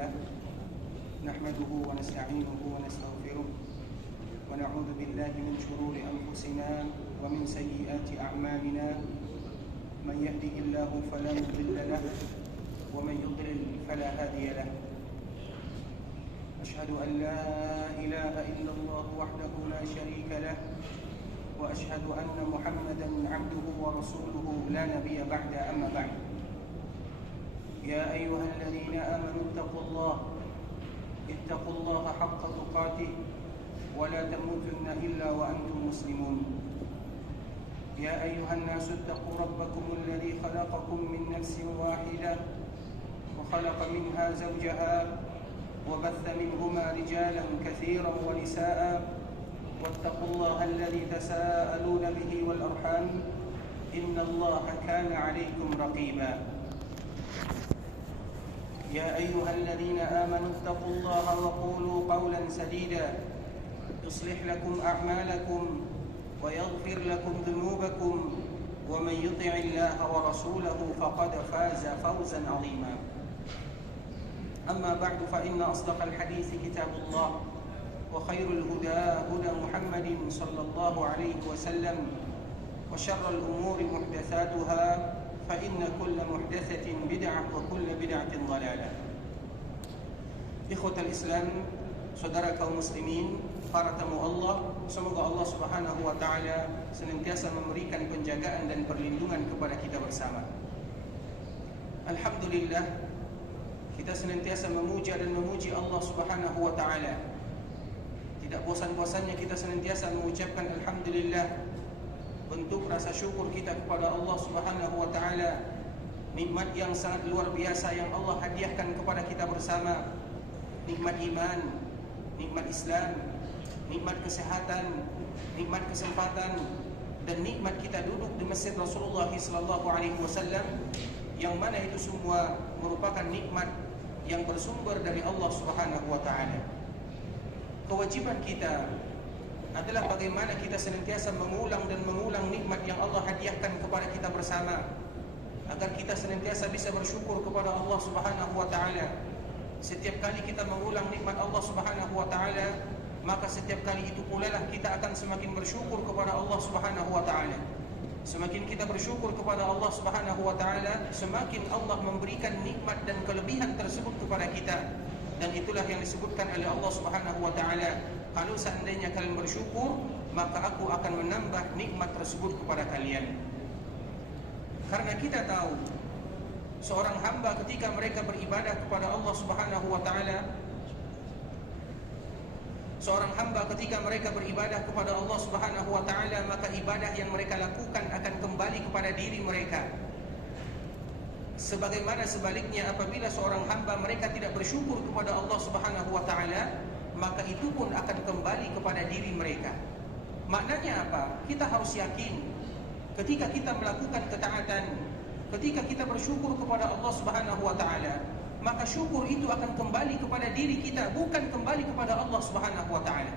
لله نحمده ونستعينه ونستغفره ونعوذ بالله من شرور أنفسنا ومن سيئات أعمالنا من يهده الله فلا مضل له ومن يضلل فلا هادي له أشهد أن لا إله إلا الله وحده لا شريك له وأشهد أن محمدا عبده ورسوله لا نبي بعد أما بعد يا أيها الذين آمنوا اتقوا الله حق تقاته ولا تموتن إلا وأنتم مسلمون يا أيها الناس اتقوا ربكم الذي خلقكم من نفس واحدة وخلق منها زوجها وبث منهما رجالا كثيرا ونساء واتقوا الله الذي تساءلون به والأرحام إن الله كان عليكم رقيبا يا أيها الذين آمنوا اتقوا الله وقولوا قولا سديدا يصلح لكم أعمالكم ويغفر لكم ذنوبكم ومن يطع الله ورسوله فقد فاز فوزا عظيما أما بعد فإن أصدق الحديث كتاب الله وخير الهدى هدى محمد صلى الله عليه وسلم وشر الأمور محدثاتها فإن كل محدثة بدعة وكل بدعة ضلالة. Ikhwatal Islam, saudara kaum muslimin, para tamu Allah, semoga Allah Subhanahu wa taala senantiasa memberikan penjagaan dan perlindungan kepada kita bersama. Alhamdulillah, kita senantiasa memuja dan memuji Allah Subhanahu wa taala. Tidak bosan-bosannya kita senantiasa mengucapkan alhamdulillah, bentuk rasa syukur kita kepada Allah Subhanahu wa taala, nikmat yang sangat luar biasa yang Allah hadiahkan kepada kita bersama, nikmat iman, nikmat Islam, nikmat kesehatan, nikmat kesempatan, dan nikmat kita duduk di masjid Rasulullah sallallahu alaihi wasallam, yang mana itu semua merupakan nikmat yang bersumber dari Allah Subhanahu wa taala. Kewajiban kita adalah bagaimana kita senantiasa mengulang dan mengulang nikmat yang Allah hadiahkan kepada kita bersama, agar kita senantiasa bisa bersyukur kepada Allah Subhanahu wa taala. Setiap kali kita mengulang nikmat Allah Subhanahu wa taala, maka setiap kali itu pula lah kita akan semakin bersyukur kepada Allah Subhanahu wa taala. Semakin kita bersyukur kepada Allah Subhanahu wa taala, semakin Allah memberikan nikmat dan kelebihan tersebut kepada kita. Dan itulah yang disebutkan oleh Allah Subhanahu wa taala, kalau seandainya kalian bersyukur, maka aku akan menambah nikmat tersebut kepada kalian. Karena kita tahu seorang hamba ketika mereka beribadah kepada Allah Subhanahu wa taala, seorang hamba ketika mereka beribadah kepada Allah Subhanahu wa taala, maka ibadah yang mereka lakukan akan kembali kepada diri mereka. Sebagaimana sebaliknya, apabila seorang hamba mereka tidak bersyukur kepada Allah Subhanahu wa taala, maka itu pun akan kembali kepada diri mereka. Maknanya apa? Kita harus yakin ketika kita melakukan ketaatan, ketika kita bersyukur kepada Allah Subhanahu wa taala, maka syukur itu akan kembali kepada diri kita, bukan kembali kepada Allah Subhanahu wa taala.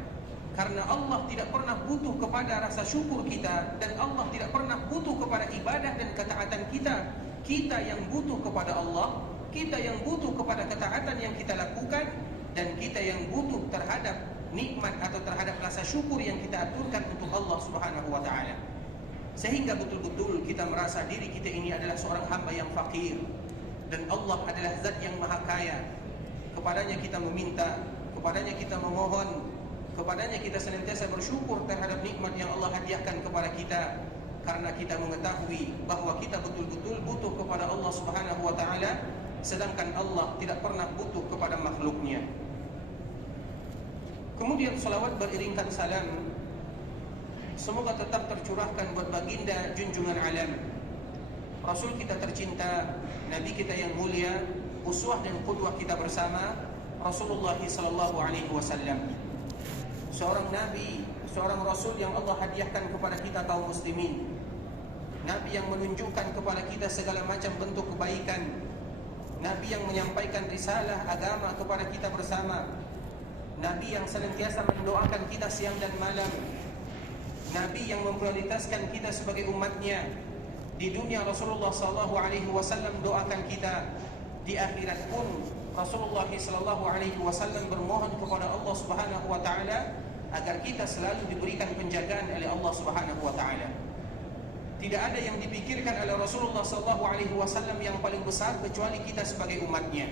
Karena Allah tidak pernah butuh kepada rasa syukur kita, dan Allah tidak pernah butuh kepada ibadah dan ketaatan kita. Kita yang butuh kepada Allah, kita yang butuh kepada ketaatan yang kita lakukan, dan kita yang butuh terhadap nikmat atau terhadap rasa syukur yang kita aturkan untuk Allah Subhanahu wa taala. Sehingga betul-betul kita merasa diri kita ini adalah seorang hamba yang fakir, dan Allah adalah zat yang maha kaya. Kepadanya kita meminta, kepadanya kita memohon, kepadanya kita senantiasa bersyukur terhadap nikmat yang Allah hadiahkan kepada kita. Karena kita mengetahui bahwa kita betul-betul butuh kepada Allah Subhanahu wa taala, sedangkan Allah tidak pernah butuh kepada makhluknya. Kemudian salawat beriringkan salam semoga tetap tercurahkan buat baginda junjungan alam, Rasul kita tercinta, Nabi kita yang mulia, uswah dan qudwah kita bersama, Rasulullah sallallahu alaihi wasallam. Seorang nabi, seorang rasul yang Allah hadiahkan kepada kita kaum muslimin. Nabi yang menunjukkan kepada kita segala macam bentuk kebaikan. Nabi yang menyampaikan risalah agama kepada kita bersama. Nabi yang senantiasa mendoakan kita siang dan malam. Nabi yang memprioritaskan kita sebagai umatnya. Di dunia Rasulullah SAW doakan kita, di akhirat pun Rasulullah sallallahu alaihi wasallam bermohon kepada Allah Subhanahu wa taala agar kita selalu diberikan penjagaan oleh Allah Subhanahu wa taala. Tidak ada yang dipikirkan oleh Rasulullah sallallahu alaihi wasallam yang paling besar kecuali kita sebagai umatnya.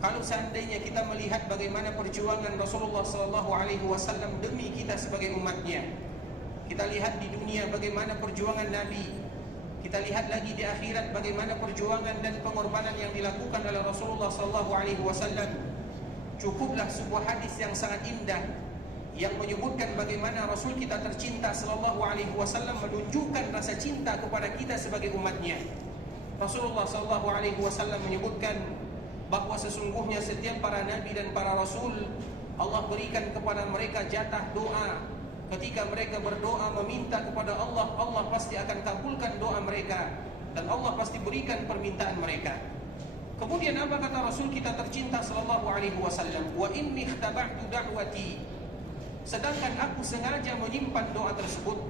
Kalau seandainya kita melihat bagaimana perjuangan Rasulullah sallallahu alaihi wasallam demi kita sebagai umatnya, kita lihat di dunia bagaimana perjuangan Nabi, kita lihat lagi di akhirat bagaimana perjuangan dan pengorbanan yang dilakukan oleh Rasulullah sallallahu alaihi wasallam. Cukuplah sebuah hadis yang sangat indah yang menyebutkan bagaimana Rasul kita tercinta sallallahu alaihi wasallam menunjukkan rasa cinta kepada kita sebagai umatnya. Rasulullah sallallahu alaihi wasallam menyebutkan bahwa sesungguhnya setiap para nabi dan para rasul Allah berikan kepada mereka jatah doa. Ketika mereka berdoa meminta kepada Allah, Allah pasti akan kabulkan doa mereka dan Allah pasti berikan permintaan mereka. Kemudian apa kata Rasul kita tercinta sallallahu alaihi wasallam? Wa inni ikhtaba'tu da'wati. Sedangkan aku sengaja menyimpan doa tersebut.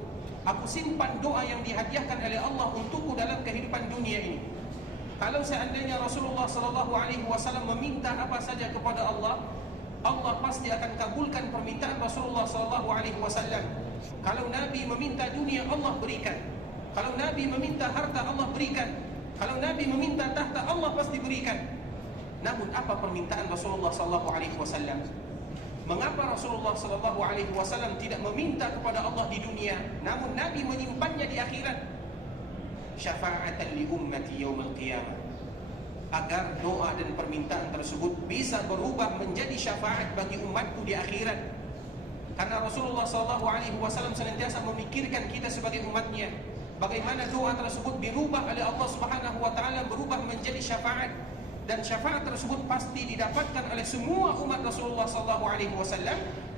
Aku simpan doa yang dihadiahkan oleh Allah untukku dalam kehidupan dunia ini. Kalau seandainya Rasulullah sallallahu alaihi wasallam meminta apa saja kepada Allah, Allah pasti akan kabulkan permintaan Rasulullah sallallahu alaihi wasallam. Kalau Nabi meminta dunia, Allah berikan. Kalau Nabi meminta harta, Allah berikan. Kalau Nabi meminta tahta, Allah pasti berikan. Namun apa permintaan Rasulullah sallallahu alaihi wasallam? Mengapa Rasulullah sallallahu alaihi wasallam tidak meminta kepada Allah di dunia, namun Nabi menyimpannya di akhirat? Syafa'atan li ummati yaumil qiyamah, agar doa dan permintaan tersebut bisa berubah menjadi syafaat bagi umatku di akhirat. Karena Rasulullah SAW senantiasa memikirkan kita sebagai umatnya, bagaimana doa tersebut dirubah oleh Allah Subhanahu wa taala berubah menjadi syafaat, dan syafaat tersebut pasti didapatkan oleh semua umat Rasulullah SAW.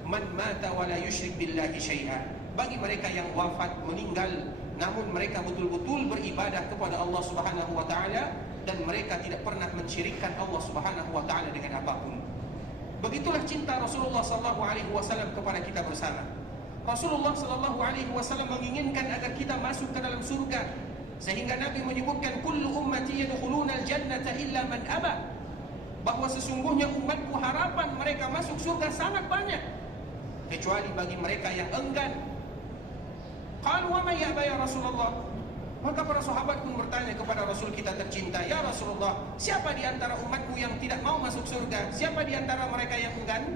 Man mata wa la yusyrik billahi syai'a, bagi mereka yang wafat meninggal namun mereka betul-betul beribadah kepada Allah Subhanahu wa taala dan mereka tidak pernah mensyirikkan Allah Subhanahu wa taala dengan apapun. Begitulah cinta Rasulullah sallallahu alaihi wasallam kepada kita bersama. Rasulullah sallallahu alaihi wasallam menginginkan agar kita masuk ke dalam surga, sehingga Nabi menyebutkan kullu ummati yadkhuluna al-jannata illa man aba, bahwa sesungguhnya umatku harapan mereka masuk surga sangat banyak kecuali bagi mereka yang enggan. Qalu wa may ya'ba ya Rasulullah. Maka para sahabat pun bertanya kepada Rasul kita tercinta, ya Rasulullah, siapa di antara umatku yang tidak mau masuk surga? Siapa di antara mereka yang enggan?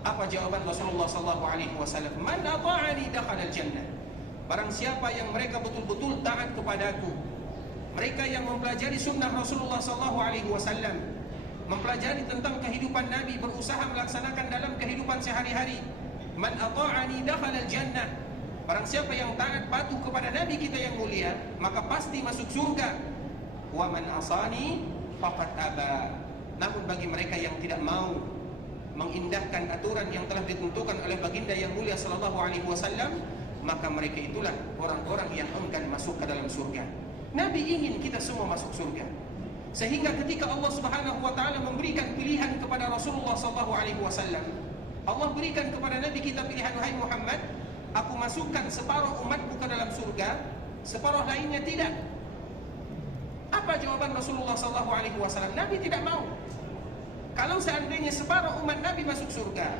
Apa jawaban Rasulullah sallallahu alaihi wasallam? Man ata'ani dakhala al-jannah. Barang siapa yang mereka betul-betul taat kepadaku, mereka yang mempelajari sunnah Rasulullah sallallahu alaihi wasallam, mempelajari tentang kehidupan Nabi, berusaha melaksanakan dalam kehidupan sehari-hari. Man ata'ani dakhala al-jannah. Barang siapa yang taat patuh kepada Nabi kita yang mulia, maka pasti masuk surga. Wa man asani faqad aba. Namun bagi mereka yang tidak mau mengindahkan aturan yang telah ditentukan oleh baginda yang mulia sallallahu alaihi wasallam, maka mereka itulah orang-orang yang enggan masuk ke dalam surga. Nabi ingin kita semua masuk surga. Sehingga ketika Allah Subhanahu wa taala memberikan pilihan kepada Rasulullah sallallahu alaihi wasallam, Allah berikan kepada Nabi kita pilihan, wahai Muhammad, aku masukkan separuh umatku ke dalam surga, separuh lainnya tidak. Apa jawaban Rasulullah SAW? Nabi tidak mau. Kalau seandainya separuh umat Nabi masuk surga,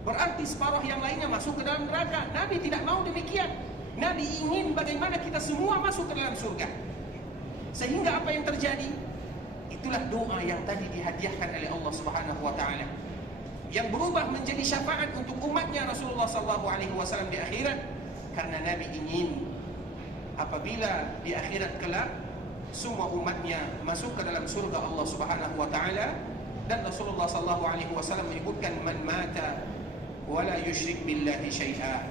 berarti separuh yang lainnya masuk ke dalam neraka. Nabi tidak mau demikian. Nabi ingin bagaimana kita semua masuk ke dalam surga. Sehingga apa yang terjadi? Itulah doa yang tadi dihadiahkan oleh Allah Subhanahu wa taala, yang berubah menjadi syafaat untuk umatnya Rasulullah SAW di akhirat. Karena Nabi ingin apabila di akhirat kelak semua umatnya masuk ke dalam surga Allah Subhanahu wa taala. Dan Rasulullah SAW menyebutkan man mata wa la yusyrik billahi syai'a,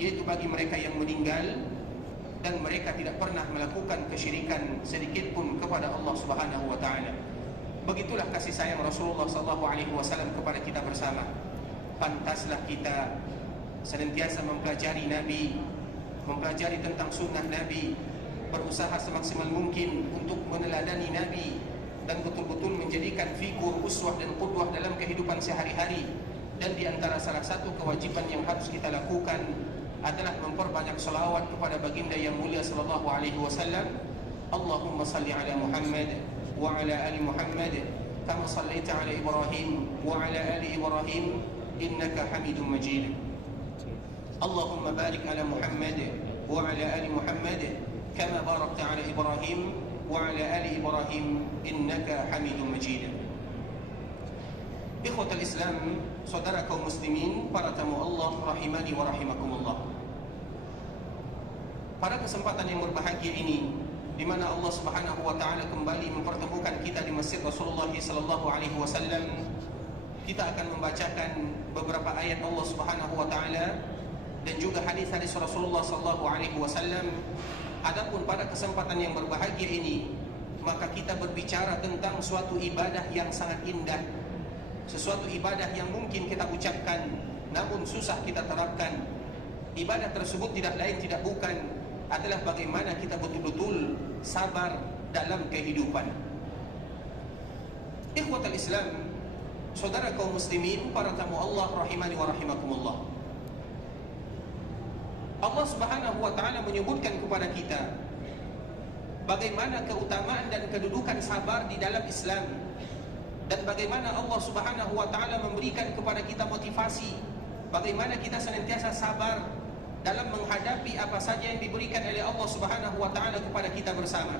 yaitu bagi mereka yang meninggal dan mereka tidak pernah melakukan kesyirikan sedikit pun kepada Allah Subhanahu wa taala. Begitulah kasih sayang Rasulullah SAW kepada kita bersama. Pantaslah kita senantiasa mempelajari Nabi, mempelajari tentang sunnah Nabi, berusaha semaksimal mungkin untuk meneladani Nabi dan betul-betul menjadikan figur, uswah dan qudwah dalam kehidupan sehari-hari. Dan di antara salah satu kewajiban yang harus kita lakukan adalah memperbanyak selawat kepada baginda yang mulia sallallahu alaihi wasallam. Allahumma salli ala Muhammad wa ala ali Muhammad كما صليت على إبراهيم وعلى آل إبراهيم إنك حميد مجيد اللهم بارك على محمد وعلى آل محمد كما باركت على إبراهيم وعلى آل إبراهيم إنك حميد مجيد. Ikhwatal Islam, saudara kaum muslimin, para tamu Allah rahimani wa rahimakumullah. Pada kesempatan yang berbahagia ini, di mana Allah Subhanahu wa taala kembali mempertemukan kita di Masjid Rasulullah sallallahu alaihi wasallam, kita akan membacakan beberapa ayat Allah Subhanahu wa taala dan juga hadis-hadis Rasulullah sallallahu alaihi wasallam. Adapun pada kesempatan yang berbahagia ini, maka kita berbicara tentang suatu ibadah yang sangat indah, sesuatu ibadah yang mungkin kita ucapkan namun susah kita terapkan. Ibadah tersebut tidak lain tidak bukan adalah bagaimana kita betul-betul sabar dalam kehidupan. Ikhwatal Islam, saudara kaum muslimin, para tamu Allah rahimani wa rahimakumullah. Allah Subhanahu wa taala menyebutkan kepada kita bagaimana keutamaan dan kedudukan sabar di dalam Islam, dan bagaimana Allah Subhanahu wa taala memberikan kepada kita motivasi bagaimana kita senantiasa sabar dalam menghadapi apa saja yang diberikan oleh Allah Subhanahu wa taala kepada kita bersama.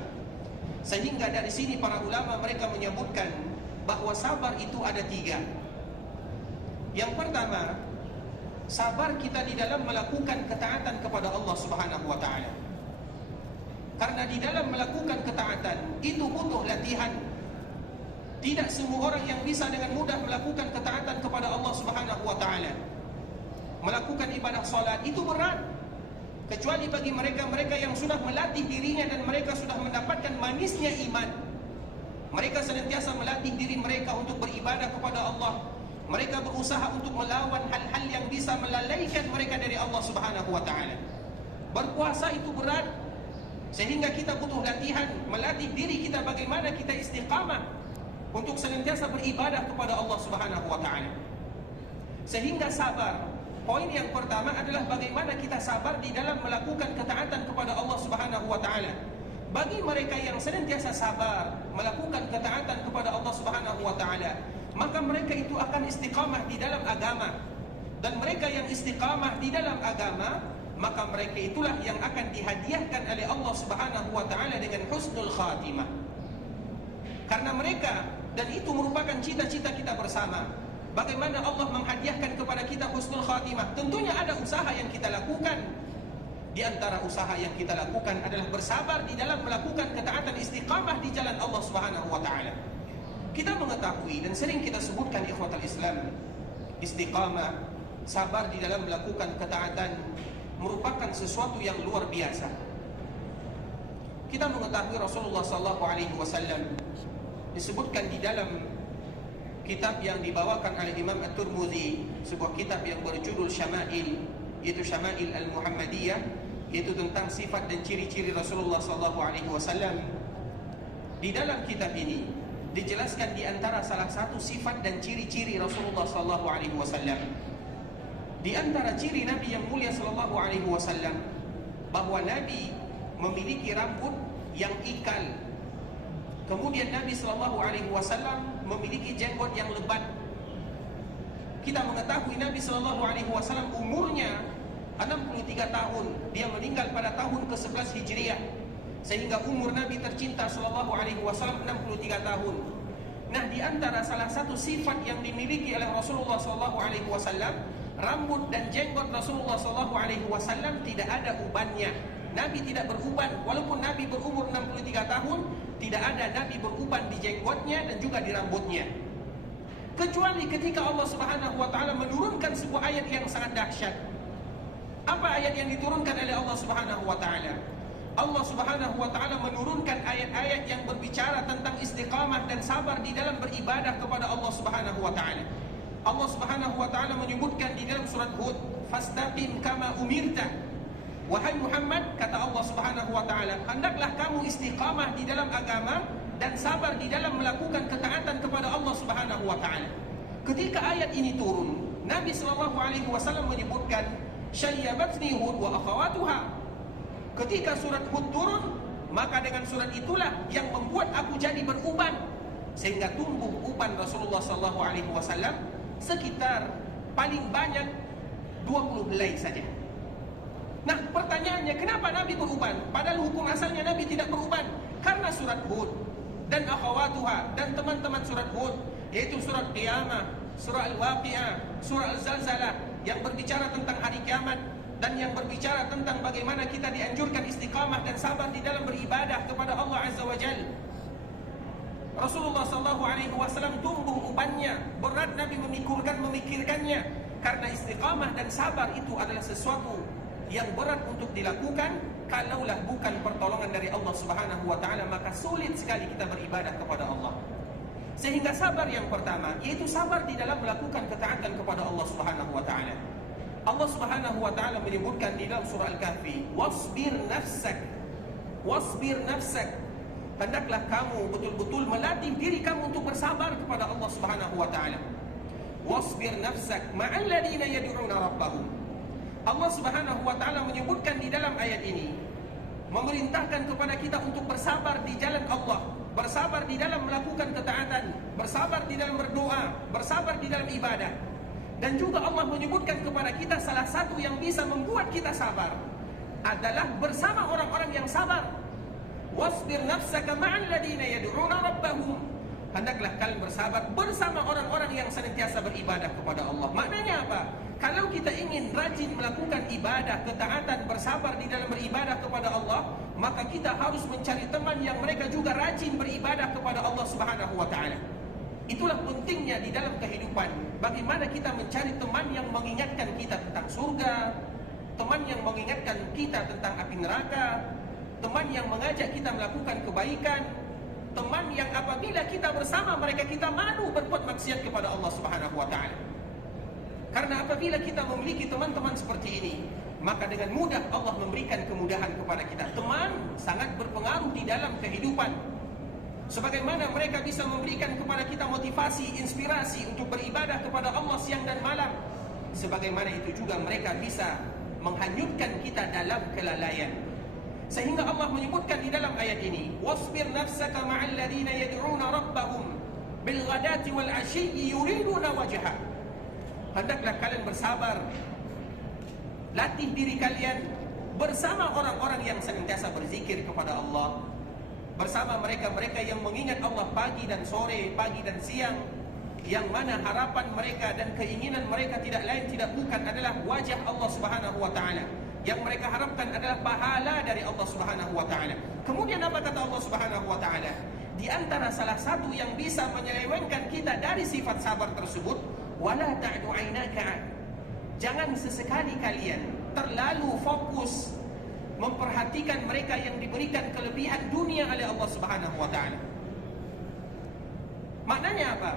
Sehingga dari sini para ulama mereka menyebutkan bahwa sabar itu ada 3. Yang pertama, sabar kita di dalam melakukan ketaatan kepada Allah Subhanahu wa taala. Karena di dalam melakukan ketaatan itu butuh latihan. Tidak semua orang yang bisa dengan mudah melakukan ketaatan kepada Allah Subhanahu wa taala. Melakukan ibadah salat itu berat, kecuali bagi mereka-mereka yang sudah melatih dirinya dan mereka sudah mendapatkan manisnya iman. Mereka senantiasa melatih diri mereka untuk beribadah kepada Allah. Mereka berusaha untuk melawan hal-hal yang bisa melalaikan mereka dari Allah Subhanahu wa taala. Berpuasa itu berat, sehingga kita butuh latihan, melatih diri kita bagaimana kita istiqamah untuk senantiasa beribadah kepada Allah Subhanahu wa taala. Sehingga sabar, poin yang pertama adalah bagaimana kita sabar di dalam melakukan ketaatan kepada Allah Subhanahu wa taala. Bagi mereka yang senantiasa sabar melakukan ketaatan kepada Allah Subhanahu wa taala, maka mereka itu akan istiqamah di dalam agama. Dan mereka yang istiqamah di dalam agama, maka mereka itulah yang akan dihadiahkan oleh Allah Subhanahu wa taala dengan husnul khatimah. Karena mereka, dan itu merupakan cita-cita kita bersama, bagaimana Allah menghadiahkan kepada kita husnul khatimah. Tentunya ada usaha yang kita lakukan. Di antara usaha yang kita lakukan adalah bersabar di dalam melakukan ketaatan istiqamah di jalan Allah Subhanahu wa taala. Kita mengetahui dan sering kita sebutkan ikhwatal Islam, istiqamah, sabar di dalam melakukan ketaatan merupakan sesuatu yang luar biasa. Kita mengetahui Rasulullah sallallahu alaihi wasallam disebutkan di dalam kitab yang dibawakan oleh Imam At-Tirmidzi, sebuah kitab yang berjudul Syama'il, yaitu Syama'il Al-Muhammadiyah, yaitu tentang sifat dan ciri-ciri Rasulullah sallallahu alaihi wasallam. Di dalam kitab ini dijelaskan di antara salah satu sifat dan ciri-ciri Rasulullah sallallahu alaihi wasallam. Di antara ciri Nabi yang mulia sallallahu alaihi wasallam bahwa Nabi memiliki rambut yang ikal. Kemudian Nabi sallallahu alaihi wasallam memiliki jenggot yang lebat. Kita mengetahui Nabi sallallahu alaihi wasallam umurnya 63 tahun. Dia meninggal pada tahun ke-11 Hijriah. Sehingga umur Nabi tercinta sallallahu alaihi wasallam 63 tahun. Nah, di antara salah satu sifat yang dimiliki oleh Rasulullah sallallahu alaihi wasallam, rambut dan jenggot Rasulullah sallallahu alaihi wasallam tidak ada ubannya. Nabi tidak beruban, walaupun Nabi berumur 63 tahun, tidak ada Nabi beruban di jenggotnya dan juga di rambutnya. Kecuali ketika Allah Subhanahu wa taala menurunkan sebuah ayat yang sangat dahsyat. Apa ayat yang diturunkan oleh Allah Subhanahu wa taala? Allah Subhanahu wa taala menurunkan ayat-ayat yang berbicara tentang istiqamah dan sabar di dalam beribadah kepada Allah Subhanahu wa taala. Allah Subhanahu wa taala menyebutkan di dalam surat Hud, "Fastaqim kama umirta." Wahai Muhammad, kata Allah Subhanahu wa taala, hendaklah kamu istiqamah di dalam agama dan sabar di dalam melakukan ketaatan kepada Allah Subhanahu wa taala. Ketika ayat ini turun, Nabi sallallahu alaihi wasallam menyebutkan, "Syayyabatni Hud wa akhawatuha." Ketika surat Hud turun, maka dengan surat itulah yang membuat aku jadi beruban. sehingga tumbuh uban Rasulullah SAW sekitar paling banyak 20 helai saja. Nah, pertanyaannya, kenapa Nabi beruban? Padahal hukum asalnya Nabi tidak beruban. Karena surat Hud dan akhawatuha dan teman-teman surat Hud, yaitu surat Qiyamah, surah Al-Waqi'ah, surah Al-Zalzalah, yang berbicara tentang hari kiamat dan yang berbicara tentang bagaimana kita dianjurkan istiqamah dan sabar di dalam beribadah kepada Allah Azza wa Jalla. Rasulullah SAW tumbuh ubannya, berat Nabi memikirkannya, karena istiqamah dan sabar itu adalah sesuatu yang berat untuk dilakukan. Kalaulah bukan pertolongan dari Allah Subhanahu wa taala, maka sulit sekali kita beribadah kepada Allah. Sehingga sabar yang pertama, yaitu sabar di dalam melakukan ketaatan kepada Allah Subhanahu wa taala. Allah Subhanahu wa taala menyebutkan di dalam surah Al-Kahfi, wasbir nafsak. Hendaklah kamu betul-betul melatih diri kamu untuk bersabar kepada Allah Subhanahu wa taala. Wasbir nafsak ma'al ladina yad'una rabbahum. Allah Subhanahu wa taala menyebutkan di dalam ayat ini, memerintahkan kepada kita untuk bersabar di jalan Allah, bersabar di dalam melakukan ketaatan, bersabar di dalam berdoa, bersabar di dalam ibadah. Dan juga Allah menyebutkan kepada kita salah satu yang bisa membuat kita sabar adalah bersama orang-orang yang sabar. Wasbir nafsaka ma'al ladina yad'una rabbahum. Hendaklah kalian bersabar bersama orang-orang yang senantiasa beribadah kepada Allah. Maknanya apa? Kalau kita ingin rajin melakukan ibadah, ketaatan, bersabar di dalam beribadah kepada Allah, maka kita harus mencari teman yang mereka juga rajin beribadah kepada Allah Subhanahu wa taala. Itulah pentingnya di dalam kehidupan. Bagaimana kita mencari teman yang mengingatkan kita tentang surga, teman yang mengingatkan kita tentang api neraka, teman yang mengajak kita melakukan kebaikan, teman yang apabila kita bersama mereka kita malu berbuat maksiat kepada Allah Subhanahu wa taala. Karena apabila kita memiliki teman-teman seperti ini, maka dengan mudah Allah memberikan kemudahan kepada kita. Teman sangat berpengaruh di dalam kehidupan. Sebagaimana mereka bisa memberikan kepada kita motivasi, inspirasi untuk beribadah kepada Allah siang dan malam, sebagaimana itu juga mereka bisa menghanyutkan kita dalam kelalaian. Sehingga Allah menyebutkan di dalam ayat ini, wasbir nafsaka ma'al ladina yad'una rabbahum bil ghadati wal 'ashiyyi yuriduna wajha. Hendaklah kalian bersabar, latih diri kalian bersama orang-orang yang senantiasa berzikir kepada Allah, bersama mereka-mereka yang mengingat Allah pagi dan sore, pagi dan siang, yang mana harapan mereka dan keinginan mereka tidak lain tidak bukan adalah wajah Allah Subhanahu wa taala. Yang mereka harapkan adalah pahala dari Allah Subhanahu wa taala. Kemudian apa kata Allah Subhanahu wa taala? Di antara salah satu yang bisa menyelewengkan kita dari sifat sabar tersebut, wala ta'du 'ainaka. Jangan sesekali kalian terlalu fokus memperhatikan mereka yang diberikan kelebihan dunia oleh Allah Subhanahu wa taala. Maknanya apa?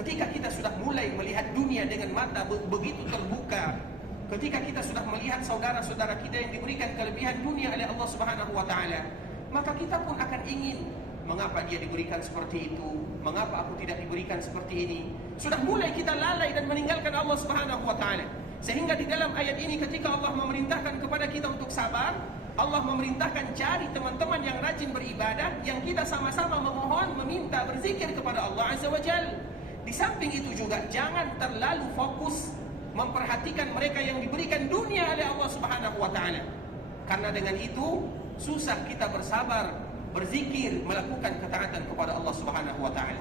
Ketika kita sudah mulai melihat dunia dengan mata begitu terbuka, ketika kita sudah melihat saudara-saudara kita yang diberikan kelebihan dunia oleh Allah Subhanahu wa taala, maka kita pun akan ingin, mengapa dia diberikan seperti itu? Mengapa aku tidak diberikan seperti ini? Sudah mulai kita lalai dan meninggalkan Allah Subhanahu wa taala. Sehingga di dalam ayat ini ketika Allah memerintahkan kepada kita untuk sabar, Allah memerintahkan cari teman-teman yang rajin beribadah, yang kita sama-sama memohon, meminta, berzikir kepada Allah Azza wa Jalla. Di samping itu juga jangan terlalu fokus memperhatikan mereka yang diberikan dunia oleh Allah Subhanahu wa taala. Karena dengan itu susah kita bersabar, berzikir, melakukan ketaatan kepada Allah Subhanahu wa taala.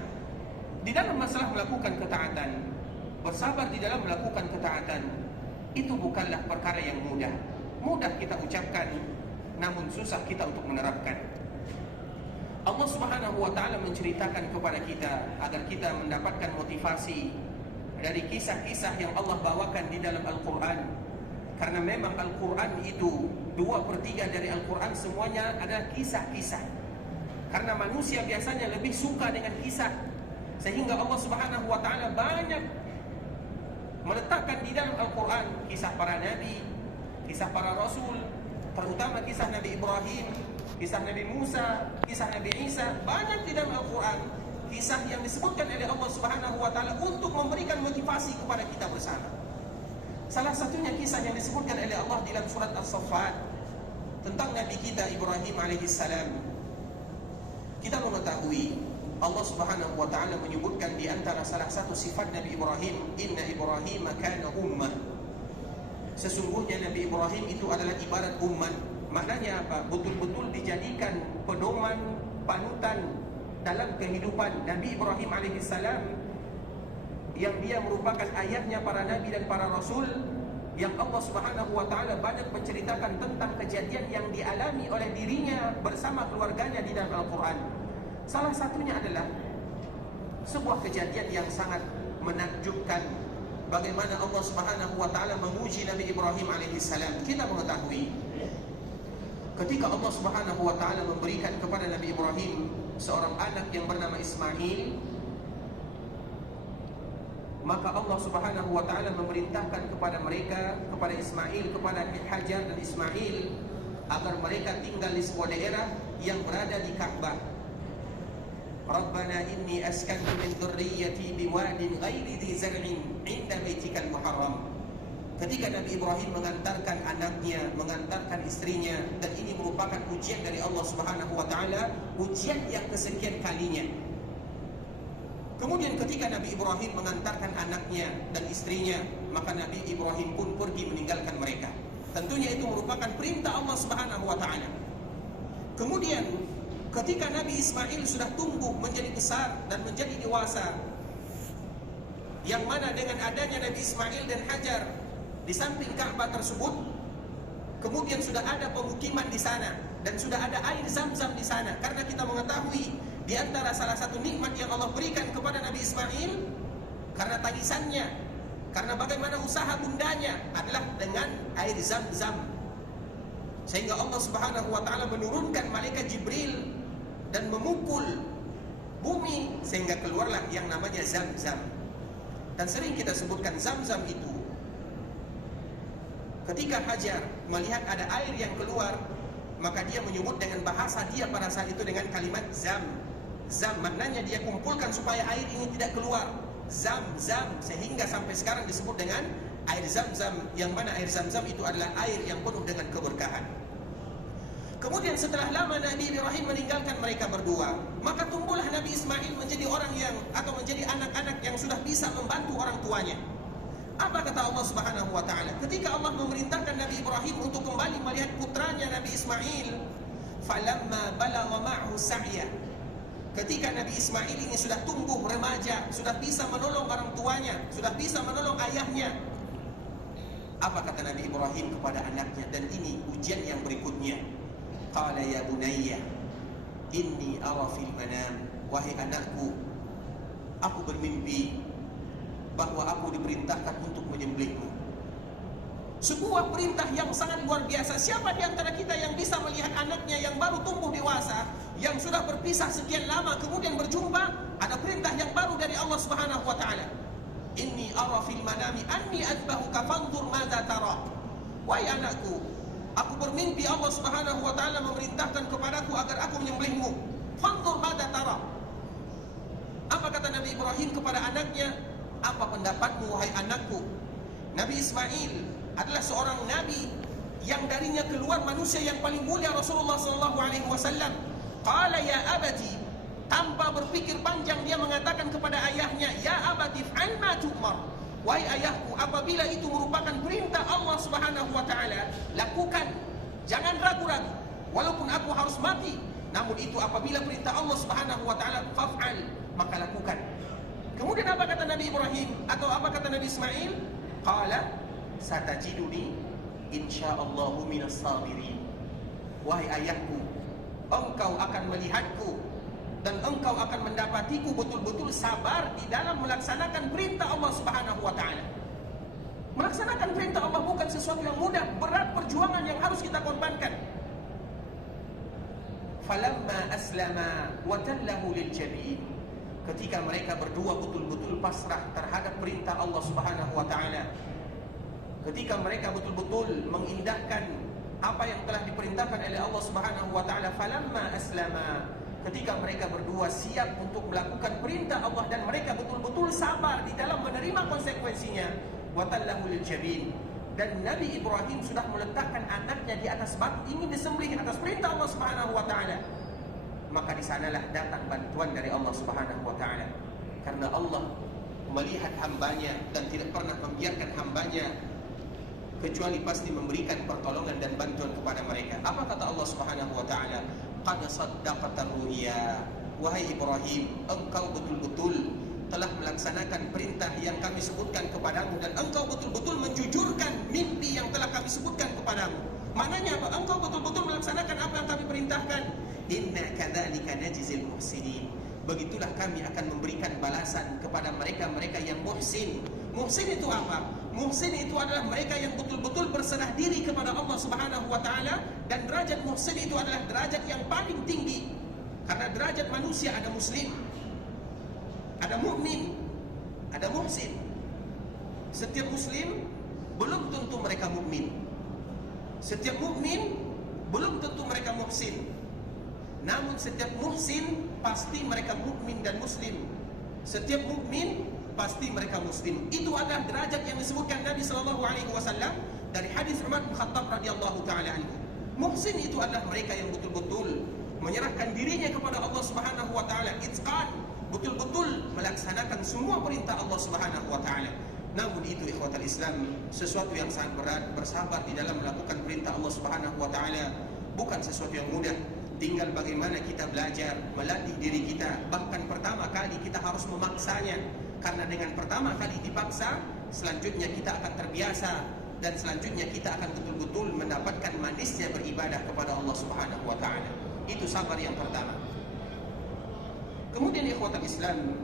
Di dalam masalah melakukan ketaatan, bersabar di dalam melakukan ketaatan, itu bukanlah perkara yang mudah. Mudah kita ucapkan, namun susah kita untuk menerapkan. Allah Subhanahu wa taala menceritakan kepada kita agar kita mendapatkan motivasi dari kisah-kisah yang Allah bawakan di dalam Al-Quran. Karena memang Al-Quran itu 2/3 dari Al-Quran semuanya adalah kisah-kisah. Karena manusia biasanya lebih suka dengan kisah, sehingga Allah Subhanahu wa taala banyak meletakkan di dalam Al-Quran kisah para nabi, kisah para rasul, terutama kisah Nabi Ibrahim, kisah Nabi Musa, kisah Nabi Isa. Banyak di dalam Al-Quran kisah yang disebutkan oleh Allah Subhanahu wa taala untuk memberikan motivasi kepada kita bersama. Salah satunya kisah yang disebutkan oleh Allah di dalam surat As-Saffat tentang Nabi kita Ibrahim alaihissalam. Kita mengetahui Allah Subhanahu wa taala menyebutkan di antara salah satu sifat Nabi Ibrahim, inna Ibrahim kana ummah. Sesungguhnya Nabi Ibrahim itu adalah ibarat umat. Maknanya apa? Betul-betul dijadikan pedoman, panutan dalam kehidupan. Nabi Ibrahim alaihissalam yang dia merupakan ayahnya para nabi dan para rasul, yang Allah Subhanahu wa taala banyak menceritakan tentang kejadian yang dialami oleh dirinya bersama keluarganya di dalam Al-Qur'an. Salah satunya adalah sebuah kejadian yang sangat menakjubkan, bagaimana Allah Subhanahu wa taala menguji Nabi Ibrahim alaihissalam. Kita mengetahui ketika Allah Subhanahu wa taala memberikan kepada Nabi Ibrahim seorang anak yang bernama Ismail, maka Allah Subhanahu wa taala memerintahkan kepada mereka, kepada Ismail, kepada Hajar dan Ismail, agar mereka tinggal di sebuah daerah yang berada di Ka'bah. Rabbana inni askantu min dzurriyyati biwadin ghairi dzi zar'in 'inda baitikal muharram. Ketika Nabi Ibrahim mengantarkan anaknya, mengantarkan istrinya, dan ini merupakan ujian dari Allah Subhanahu wa taala, ujian yang kesekian kalinya. Kemudian ketika Nabi Ibrahim mengantarkan anaknya dan istrinya, maka Nabi Ibrahim pun pergi meninggalkan mereka. Tentunya itu merupakan perintah Allah Subhanahu wa taala. Kemudian ketika Nabi Ismail sudah tumbuh menjadi besar dan menjadi dewasa, yang mana dengan adanya Nabi Ismail dan Hajar di samping Ka'bah tersebut, kemudian sudah ada pemukiman di sana dan sudah ada air Zam-Zam di sana. Karena kita mengetahui di antara salah satu nikmat yang Allah berikan kepada Nabi Ismail, karena tangisannya, karena bagaimana usaha bundanya adalah dengan air Zam-Zam, sehingga Allah Subhanahu wa taala menurunkan malaikat Jibril dan memukul bumi sehingga keluarlah yang namanya Zam-Zam. Dan sering kita sebutkan Zam-Zam itu, ketika Hajar melihat ada air yang keluar, maka dia menyebut dengan bahasa dia pada saat itu dengan kalimat Zam. Zam maknanya dia kumpulkan supaya air ini tidak keluar. Zam-Zam, sehingga sampai sekarang disebut dengan air Zam-Zam, yang mana air Zam-Zam itu adalah air yang penuh dengan keberkahan. Kemudian setelah lama Nabi Ibrahim meninggalkan mereka berdua, maka tumbuhlah Nabi Ismail menjadi orang yang, atau menjadi anak-anak yang sudah bisa membantu orang tuanya. Apa kata Allah Subhanahu wa taala? Ketika Allah memerintahkan Nabi Ibrahim untuk kembali melihat putranya Nabi Ismail, falamma balagha ma'hu sa'ya. Ketika Nabi Ismail ini sudah tumbuh remaja, sudah bisa menolong orang tuanya, sudah bisa menolong ayahnya, apa kata Nabi Ibrahim kepada anaknya? Dan ini ujian yang berikutnya. Qala ya bunayya inni ara fil manam. Wahai anakku, aku bermimpi bahwa aku diperintahkan untuk menyembelihmu. Sebuah perintah yang sangat luar biasa. Siapa di antara kita yang bisa melihat anaknya yang baru tumbuh dewasa, yang sudah berpisah sekian lama, kemudian berjumpa, ada perintah yang baru dari Allah Subhanahu wa taala. Inni ara fil manami anni adbahuka fanzur madza tara. Wahai anakku, aku bermimpi Allah Subhanahu wa taala memerintahkan kepadaku agar aku menyembelihmu. Fanzur madza tara. Apa kata Nabi Ibrahim kepada anaknya? Apa pendapatmu wahai anakku? Nabi Ismail adalah seorang nabi yang darinya keluar manusia yang paling mulia, Rasulullah sallallahu alaihi wasallam. Qala ya abati, tanpa berpikir panjang dia mengatakan kepada ayahnya, ya abati fa'al ma tu'mar. Wahai ayahku, apabila itu merupakan perintah Allah Subhanahu wa taala, lakukan. Jangan ragu-ragu. Walaupun aku harus mati, namun itu apabila perintah Allah Subhanahu wa taala, fa'al, maka lakukan. Kemudian apa kata Nabi Ibrahim atau apa kata Nabi Ismail? Qala satajiduni insyaallahu minas sabirin. Wahai ayahku, engkau akan melihatku dan engkau akan mendapatiku betul-betul sabar di dalam melaksanakan perintah Allah Subhanahu wa taala. Melaksanakan perintah Allah bukan sesuatu yang mudah, berat perjuangan yang harus kita korbankan. Falamma aslama wa tallahu lil jabin. Ketika mereka berdua betul-betul pasrah terhadap perintah Allah Subhanahu wa taala, ketika mereka betul-betul mengindahkan apa yang telah diperintahkan oleh Allah Subhanahu wa taala, falamma aslama, ketika mereka berdua siap untuk melakukan perintah Allah dan mereka betul-betul sabar di dalam menerima konsekuensinya, wa tallahu lil jabin, dan Nabi Ibrahim sudah meletakkan anaknya di atas batu ingin disembelih atas perintah Allah Subhanahu wa taala. maka di sanalah datang bantuan dari Allah Subhanahu wa taala. Karena Allah melihat hambanya dan tidak pernah membiarkan hambanya kecuali pasti memberikan pertolongan dan bantuan kepada mereka. Apa kata Allah Subhanahu wa taala? Qad saddaqata ru'ya. Wahai Ibrahim, engkau betul-betul telah melaksanakan perintah yang kami sebutkan kepadamu, dan engkau betul-betul menjujurkan mimpi yang telah kami sebutkan kepadamu. Maknanya apa? Engkau betul-betul melaksanakan apa yang kami perintahkan. Inna kadzalika najzil muhsinin. Begitulah kami akan memberikan balasan kepada mereka-mereka yang muhsin. Muhsin itu apa? Muhsin itu adalah mereka yang betul-betul berserah diri kepada Allah Subhanahu wa taala, dan derajat muhsin itu adalah derajat yang paling tinggi. Karena derajat manusia ada muslim, ada mukmin, ada muhsin. Setiap muslim belum tentu mereka mukmin. Setiap mukmin belum tentu mereka muhsin. Namun setiap muhsin pasti mereka mukmin dan muslim. Setiap mukmin pasti mereka muslim. Itu adalah derajat yang disebutkan Nabi sallallahu alaihi wasallam dari hadis Umar bin Khattab radhiyallahu taala anhu. Muhsin itu adalah mereka yang betul-betul menyerahkan dirinya kepada Allah Subhanahu wa taala, itqan, betul-betul melaksanakan semua perintah Allah Subhanahu wa taala. Namun itu ikhwatal Islam, sesuatu yang sangat berat. Bersabar di dalam melakukan perintah Allah Subhanahu wa taala bukan sesuatu yang mudah. Tinggal bagaimana kita belajar, melatih diri kita. Bahkan pertama kali kita harus memaksanya. Karena dengan pertama kali dipaksa, selanjutnya kita akan terbiasa, dan selanjutnya kita akan betul-betul mendapatkan manisnya beribadah kepada Allah Subhanahu wa taala. Itu sabar yang pertama. Kemudian ikhwatal Islam,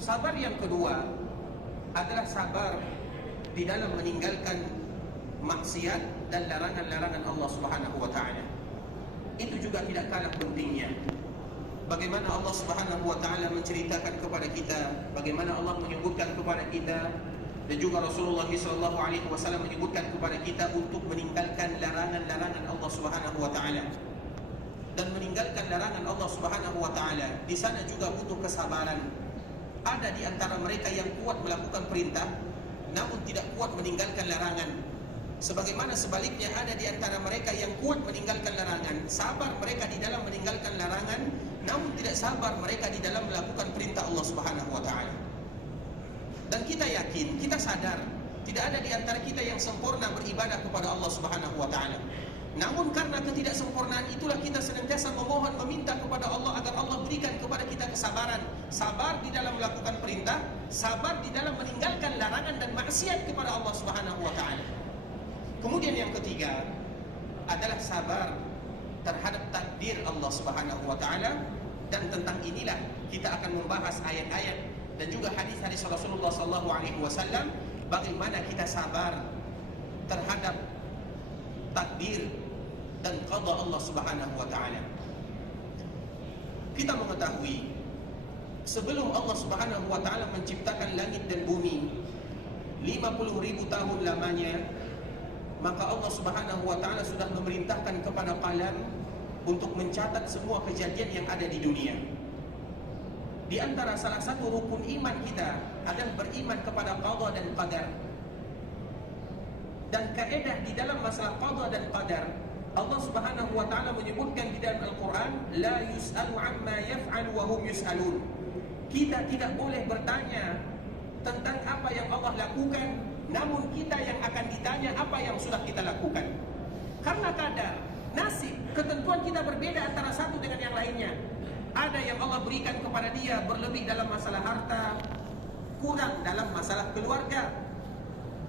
sabar yang kedua adalah sabar di dalam meninggalkan maksiat dan larangan-larangan Allah Subhanahu wa taala. Itu juga tidak kalah pentingnya. Bagaimana Allah Subhanahu wa taala menceritakan kepada kita, bagaimana Allah menyebutkan kepada kita, dan juga Rasulullah sallallahu alaihi wasallam menyebutkan kepada kita untuk meninggalkan larangan-larangan Allah Subhanahu wa taala. Dan meninggalkan larangan Allah Subhanahu wa taala di sana juga butuh kesabaran. Ada di antara mereka yang kuat melakukan perintah namun tidak kuat meninggalkan larangan. Sebagaimana sebaliknya ada di antara mereka yang kuat meninggalkan larangan, sabar mereka di dalam meninggalkan larangan, namun tidak sabar mereka di dalam melakukan perintah Allah Subhanahu wa taala. Dan kita yakin, kita sadar, tidak ada di antara kita yang sempurna beribadah kepada Allah Subhanahu wa taala. Namun karena ketidaksempurnaan itulah kita senantiasa memohon, meminta kepada Allah agar Allah berikan kepada kita kesabaran. Sabar di dalam melakukan perintah, sabar di dalam meninggalkan larangan dan maksiat kepada Allah Subhanahu wa taala. Kemudian yang ketiga adalah sabar terhadap takdir Allah Subhanahu wa taala, dan tentang inilah kita akan membahas ayat-ayat dan juga hadis-hadis Rasulullah sallallahu alaihi wasallam, bagaimana kita sabar terhadap takdir dan qada Allah Subhanahu wa taala. Kita mengetahui sebelum Allah Subhanahu wa taala menciptakan langit dan bumi 50.000 tahun lamanya, maka Allah Subhanahu wa taala sudah memerintahkan kepada qalam untuk mencatat semua kejadian yang ada di dunia. Di antara salah satu rukun iman kita adalah beriman kepada qada dan qadar. Dan kaedah di dalam masalah qada dan qadar, Allah Subhanahu wa taala menyebutkan di dalam Al-Qur'an, la yus'alu amma yaf'alu wa hum yus'alun. Kita tidak boleh bertanya tentang apa yang Allah lakukan, namun kita yang akan ditanya apa yang sudah kita lakukan. Karena kadar, nasib, ketentuan kita berbeda antara satu dengan yang lainnya. Ada yang Allah berikan kepada dia berlebih dalam masalah harta, kurang dalam masalah keluarga.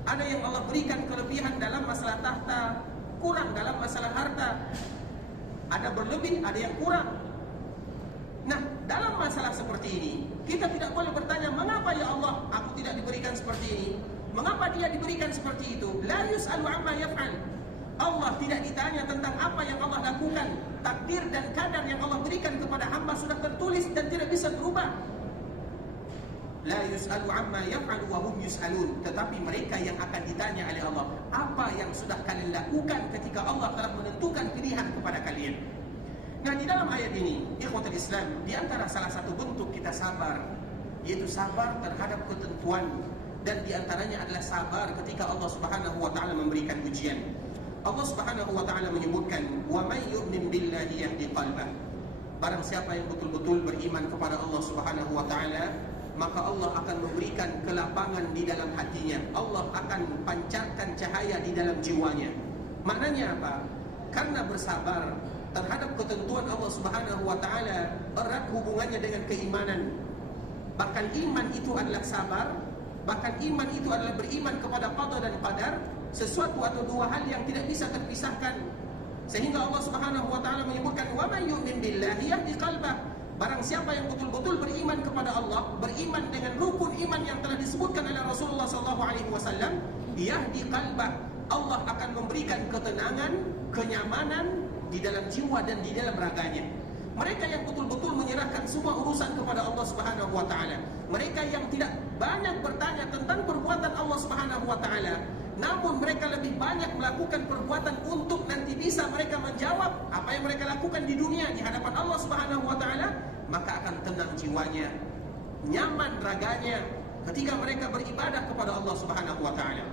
Ada yang Allah berikan kelebihan dalam masalah tahta, kurang dalam masalah harta. Ada berlebih, ada yang kurang. Nah, dalam masalah seperti ini, kita tidak boleh bertanya, mengapa ya Allah aku tidak diberikan seperti ini? Mengapa dia diberikan seperti itu? La yus'alu amma yaf'al. Allah tidak ditanya tentang apa yang Allah lakukan. Takdir dan kadar yang Allah berikan kepada hamba sudah tertulis dan tidak bisa berubah. La yus'alu amma yaf'alu wa hum yus'alun. Tetapi mereka yang akan ditanya oleh Allah, apa yang sudah kalian lakukan ketika Allah telah menentukan pilihan kepada kalian. Nah, di dalam ayat ini, ikhwatul Islam, di antara salah satu bentuk kita sabar, yaitu sabar terhadap ketentuan, dan di antaranya adalah sabar ketika Allah Subhanahu wa taala memberikan ujian. Allah Subhanahu wa taala menyebutkan, wa may yu'min billahi yahdi qalbah. barang siapa yang betul-betul beriman kepada Allah Subhanahu wa taala, maka Allah akan memberikan kelapangan di dalam hatinya. Allah akan pancarkan cahaya di dalam jiwanya. Maknanya apa? Karena bersabar terhadap ketentuan Allah Subhanahu wa taala erat hubungannya dengan keimanan. Bahkan iman itu adalah sabar, bahkan iman itu adalah beriman kepada qada dan qadar, sesuatu atau dua hal yang tidak bisa terpisahkan. Sehingga Allah Subhanahu wa taala menyebutkan, "Wa may yu'min billahi yahdi qalbah." Barang siapa yang betul-betul beriman kepada Allah, beriman dengan rukun iman yang telah disebutkan oleh Rasulullah sallallahu alaihi wasallam, yahdi qalbah. Allah akan memberikan ketenangan, kenyamanan di dalam jiwa dan di dalam raganya. Mereka yang betul-betul menyerahkan semua urusan kepada Allah Subhanahu wa taala, mereka yang tidak banyak bertanya tentang perbuatan Allah Subhanahu wa taala, namun mereka lebih banyak melakukan perbuatan untuk nanti bisa mereka menjawab apa yang mereka lakukan di dunia di hadapan Allah Subhanahu wa taala, maka akan tenang jiwanya, nyaman raganya ketika mereka beribadah kepada Allah Subhanahu wa taala.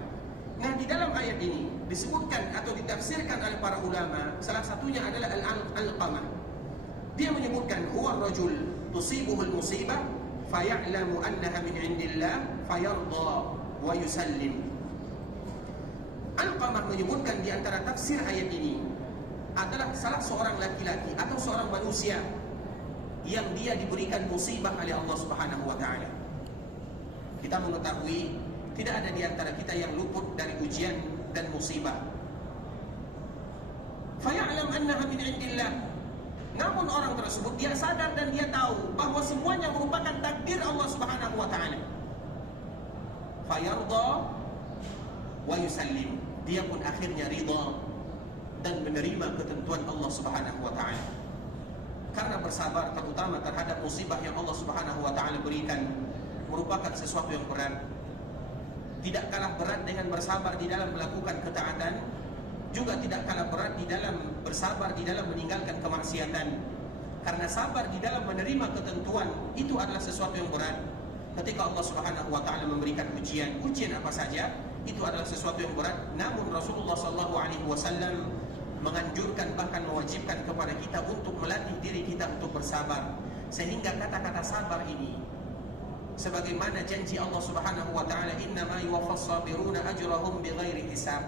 Nah, di dalam ayat ini disebutkan atau ditafsirkan oleh para ulama, salah satunya adalah Al-Qamah. Dia menyebutkan, huwa rajul tusibuhul musibah faya'lamu annaha min indillah fayarda wa yusallim. Al-Qamah menyebutkan di antara tafsir ayat ini adalah salah seorang laki-laki atau seorang manusia yang dia diberikan musibah oleh Allah Subhanahu wa taala. Kita mengetahui tidak ada di antara kita yang luput dari ujian dan musibah. Faya'lam annaha min indillah. Namun orang tersebut dia sadar dan dia tahu bahwa semuanya merupakan takdir Allah Subhanahu wa taala. Fayarda wa yusallim. Dia pun akhirnya ridha dan menerima ketentuan Allah Subhanahu wa taala. Karena bersabar terutama terhadap musibah yang Allah Subhanahu wa taala berikan merupakan sesuatu yang berat. Tidak kalah berat dengan bersabar di dalam melakukan ketaatan, juga tidak kalah berat di dalam bersabar di dalam meninggalkan kemaksiatan. Karena sabar di dalam menerima ketentuan itu adalah sesuatu yang berat. Ketika Allah Subhanahu wa taala memberikan ujian apa saja, itu adalah sesuatu yang berat. Namun Rasulullah sallallahu alaihi wasallam menganjurkan, bahkan mewajibkan kepada kita untuk melatih diri kita untuk bersabar. Sehingga kata-kata sabar ini sebagaimana janji Allah Subhanahu wa taala, innama yuwaffas sabiruna ajrahum bighairi hisab.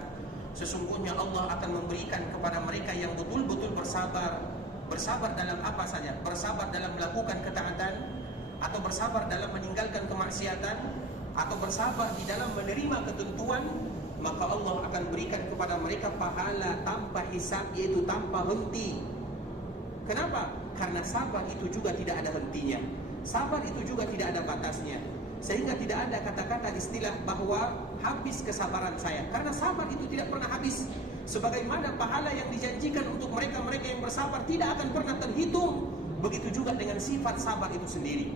Sesungguhnya Allah akan memberikan kepada mereka yang betul-betul bersabar. Bersabar dalam apa saja? Bersabar dalam melakukan ketaatan, atau bersabar dalam meninggalkan kemaksiatan, atau bersabar di dalam menerima ketentuan, maka Allah akan berikan kepada mereka pahala tanpa hisab, yaitu tanpa henti. Kenapa? Karena sabar itu juga tidak ada hentinya. Sabar itu juga tidak ada batasnya. Sehingga tidak ada kata-kata istilah bahwa habis kesabaran saya. Karena sabar itu tidak pernah habis. Sebagaimana pahala yang dijanjikan untuk mereka-mereka yang bersabar tidak akan pernah terhitung, begitu juga dengan sifat sabar itu sendiri.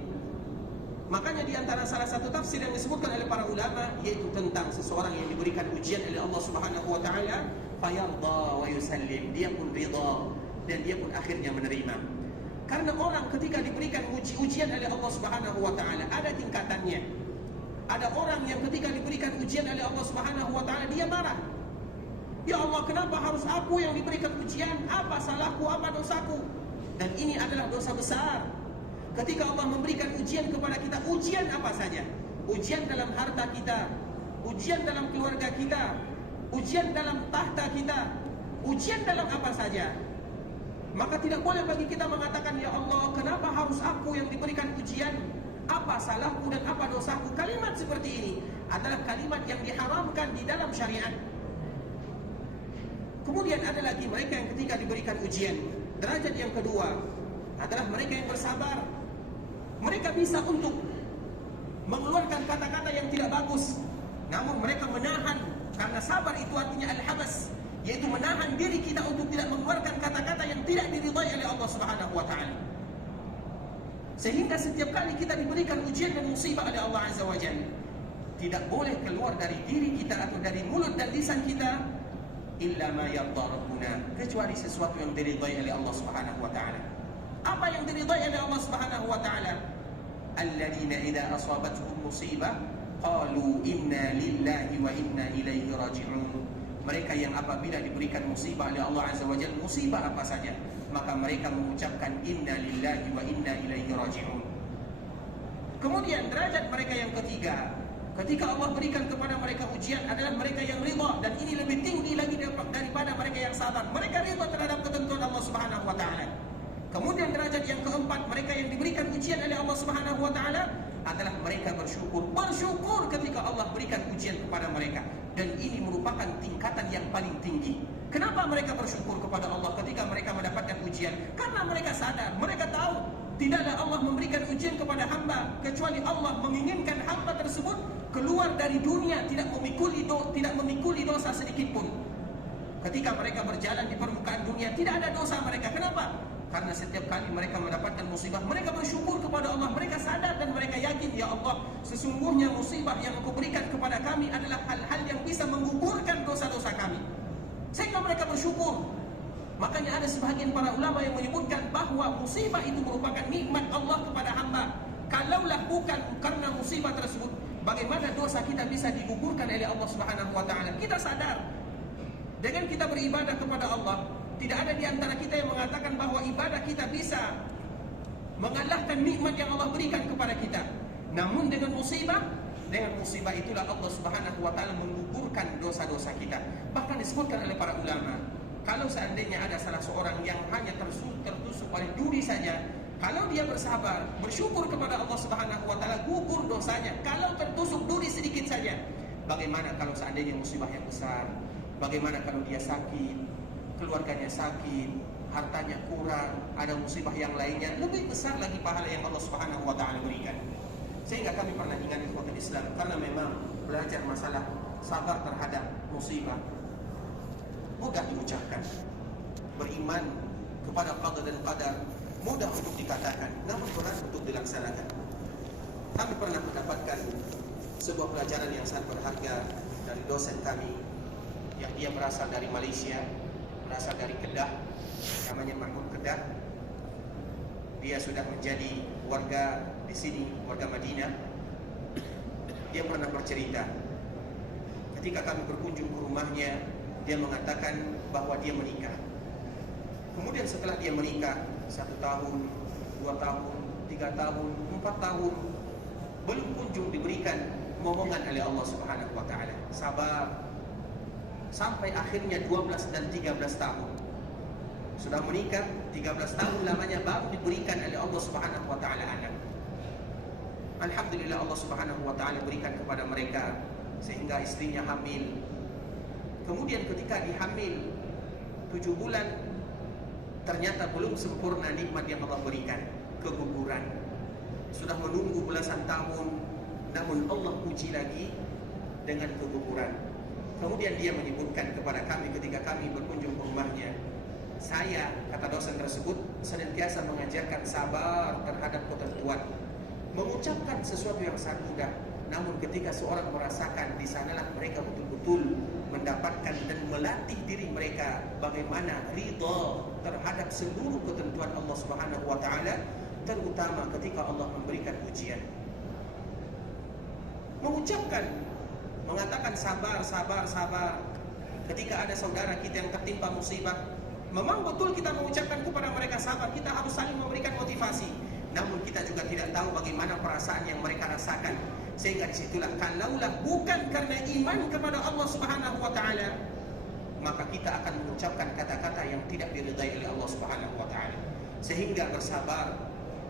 Makanya di antara salah satu tafsir yang disebutkan oleh para ulama, yaitu tentang seseorang yang diberikan ujian oleh Allah Subhanahu wa taala, fayarda wa yusallim. Dia pun ridha dan dia pun akhirnya menerima. Karena orang ketika diberikan ujian oleh Allah Subhanahu wa taala ada tingkatannya. Ada orang yang ketika diberikan ujian oleh Allah Subhanahu wa taala dia marah. Ya Allah, kenapa harus aku yang diberikan ujian? Apa salahku, apa dosaku? Dan ini adalah dosa besar. Ketika Allah memberikan ujian kepada kita, ujian apa saja? Ujian dalam harta kita, ujian dalam keluarga kita, ujian dalam tahta kita, ujian dalam apa saja. Maka tidak boleh bagi kita mengatakan, ya Allah, kenapa harus aku yang diberikan ujian? Apa salahku dan apa dosaku? Kalimat seperti ini adalah kalimat yang diharamkan di dalam syariat. Kemudian ada lagi mereka yang ketika diberikan ujian, derajat yang kedua adalah mereka yang bersabar. Mereka bisa untuk mengeluarkan kata-kata yang tidak bagus, namun mereka menahan. Karena sabar itu artinya al-habas, yaitu menahan diri kita untuk tidak mengeluarkan kata-kata yang tidak diridhai oleh Allah Subhanahu wa taala. Sehingga setiap kali kita diberikan ujian dan musibah oleh Allah Azza wa Jalla, tidak boleh keluar dari diri kita atau dari mulut dan lisan kita illa ma yarda rabbuna, kecuali sesuatu yang diridhai oleh Allah Subhanahu wa taala. Apa yang diridhai oleh Allah Subhanahu wa taala? Alladzina idza asabatuhum musibah qalu inna lillahi wa inna ilaihi raji'un. Mereka yang apabila diberikan musibah oleh Allah Azza wa Jalla, musibah apa saja, maka mereka mengucapkan inna lillahi wa inna ilaihi raji'un. Kemudian derajat mereka yang ketiga, ketika Allah berikan kepada mereka ujian, adalah mereka yang ridha, dan ini lebih tinggi lagi daripada mereka yang sabar. Mereka ridha terhadap ketentuan Allah Subhanahu wa taala. Kemudian derajat yang keempat, mereka yang diberikan ujian oleh Allah Subhanahu wa taala adalah mereka bersyukur. Bersyukur ketika Allah berikan ujian kepada mereka, dan ini merupakan tingkatan yang paling tinggi. Kenapa mereka bersyukur kepada Allah ketika mereka mendapatkan ujian? Karena mereka sadar, mereka tahu tidaklah Allah memberikan ujian kepada hamba kecuali Allah menginginkan hamba tersebut keluar dari dunia tidak memikuli dosa sedikit pun. Ketika mereka berjalan di permukaan dunia tidak ada dosa mereka. Kenapa? Karena setiap kali mereka mendapatkan musibah, mereka bersyukur kepada Allah. Mereka sadar dan mereka yakin, ya Allah, sesungguhnya musibah yang Engkau berikan kepada kami adalah hal-hal yang bisa menggugurkan dosa-dosa kami, sehingga mereka bersyukur. Makanya ada sebahagian para ulama yang menyebutkan bahwa musibah itu merupakan nikmat Allah kepada hamba. Kalaulah bukan karena musibah tersebut, bagaimana dosa kita bisa digugurkan oleh Allah Subhanahu wa taala? Kita sadar dengan kita beribadah kepada Allah, tidak ada di antara kita yang mengatakan bahwa ibadah kita bisa mengalahkan nikmat yang Allah berikan kepada kita. Namun dengan musibah itulah Allah Subhanahu wa taala menggugurkan dosa-dosa kita. Bahkan disebutkan oleh para ulama, kalau seandainya ada salah seorang yang hanya tertusuk oleh duri saja, kalau dia bersabar, bersyukur kepada Allah Subhanahu wa taala, gugur dosanya. Kalau tertusuk duri sedikit saja, bagaimana kalau seandainya musibah yang besar? Bagaimana kalau dia sakit, keluarganya sakit, hartanya kurang, ada musibah yang lainnya, lebih besar lagi pahala yang Allah Subhanahu wa taala berikan. Sehingga kami pernah ingat ikhwatul Islam, karena memang belajar masalah sabar terhadap musibah mudah diucapkan. Beriman kepada qada dan qadar mudah untuk dikatakan, namun berat untuk dilaksanakan. Kami pernah mendapatkan sebuah pelajaran yang sangat berharga dari dosen kami yang dia berasal dari Malaysia, berasal dari Kedah, namanya Mahmud Kedah. Dia sudah menjadi warga di sini, warga Madinah. Dia pernah bercerita, ketika kami berkunjung ke rumahnya, dia mengatakan bahwa dia menikah. Kemudian setelah dia menikah, 1 tahun, 2 tahun, 3 tahun, 4 tahun, belum kunjung diberikan momongan oleh Allah Subhanahu wa taala. Sabar sampai akhirnya 12 dan 13 tahun. Sudah menikah 13 tahun lamanya baru diberikan oleh Allah Subhanahu wa taala anak. Alhamdulillah Allah Subhanahu wa taala berikan kepada mereka sehingga istrinya hamil. Kemudian ketika dihamil 7 bulan, ternyata belum sempurna nikmat yang Allah berikan, keguguran. Sudah menunggu belasan tahun, namun Allah uji lagi dengan keguguran. Kemudian dia menyebutkan kepada kami ketika kami berkunjung ke rumahnya, saya, kata dosen tersebut, senantiasa mengajarkan sabar terhadap ketentuan, mengucapkan sesuatu yang sangat mudah. Namun ketika seorang merasakan, di sanalah mereka betul-betul mendapatkan dan melatih diri mereka bagaimana ridha terhadap seluruh ketentuan Allah Subhanahu wa taala, terutama ketika Allah memberikan ujian. Mengucapkan, mengatakan sabar, sabar, sabar. Ketika ada saudara kita yang tertimpa musibah, memang betul kita mengucapkan kepada mereka sabar, kita harus saling memberikan motivasi. Namun kita juga tidak tahu bagaimana perasaan yang mereka rasakan. Sehingga disitulah, kalaulah bukan karena iman kepada Allah Subhanahu wa taala, maka kita akan mengucapkan kata-kata yang tidak diridai oleh Allah Subhanahu wa taala. Sehingga bersabar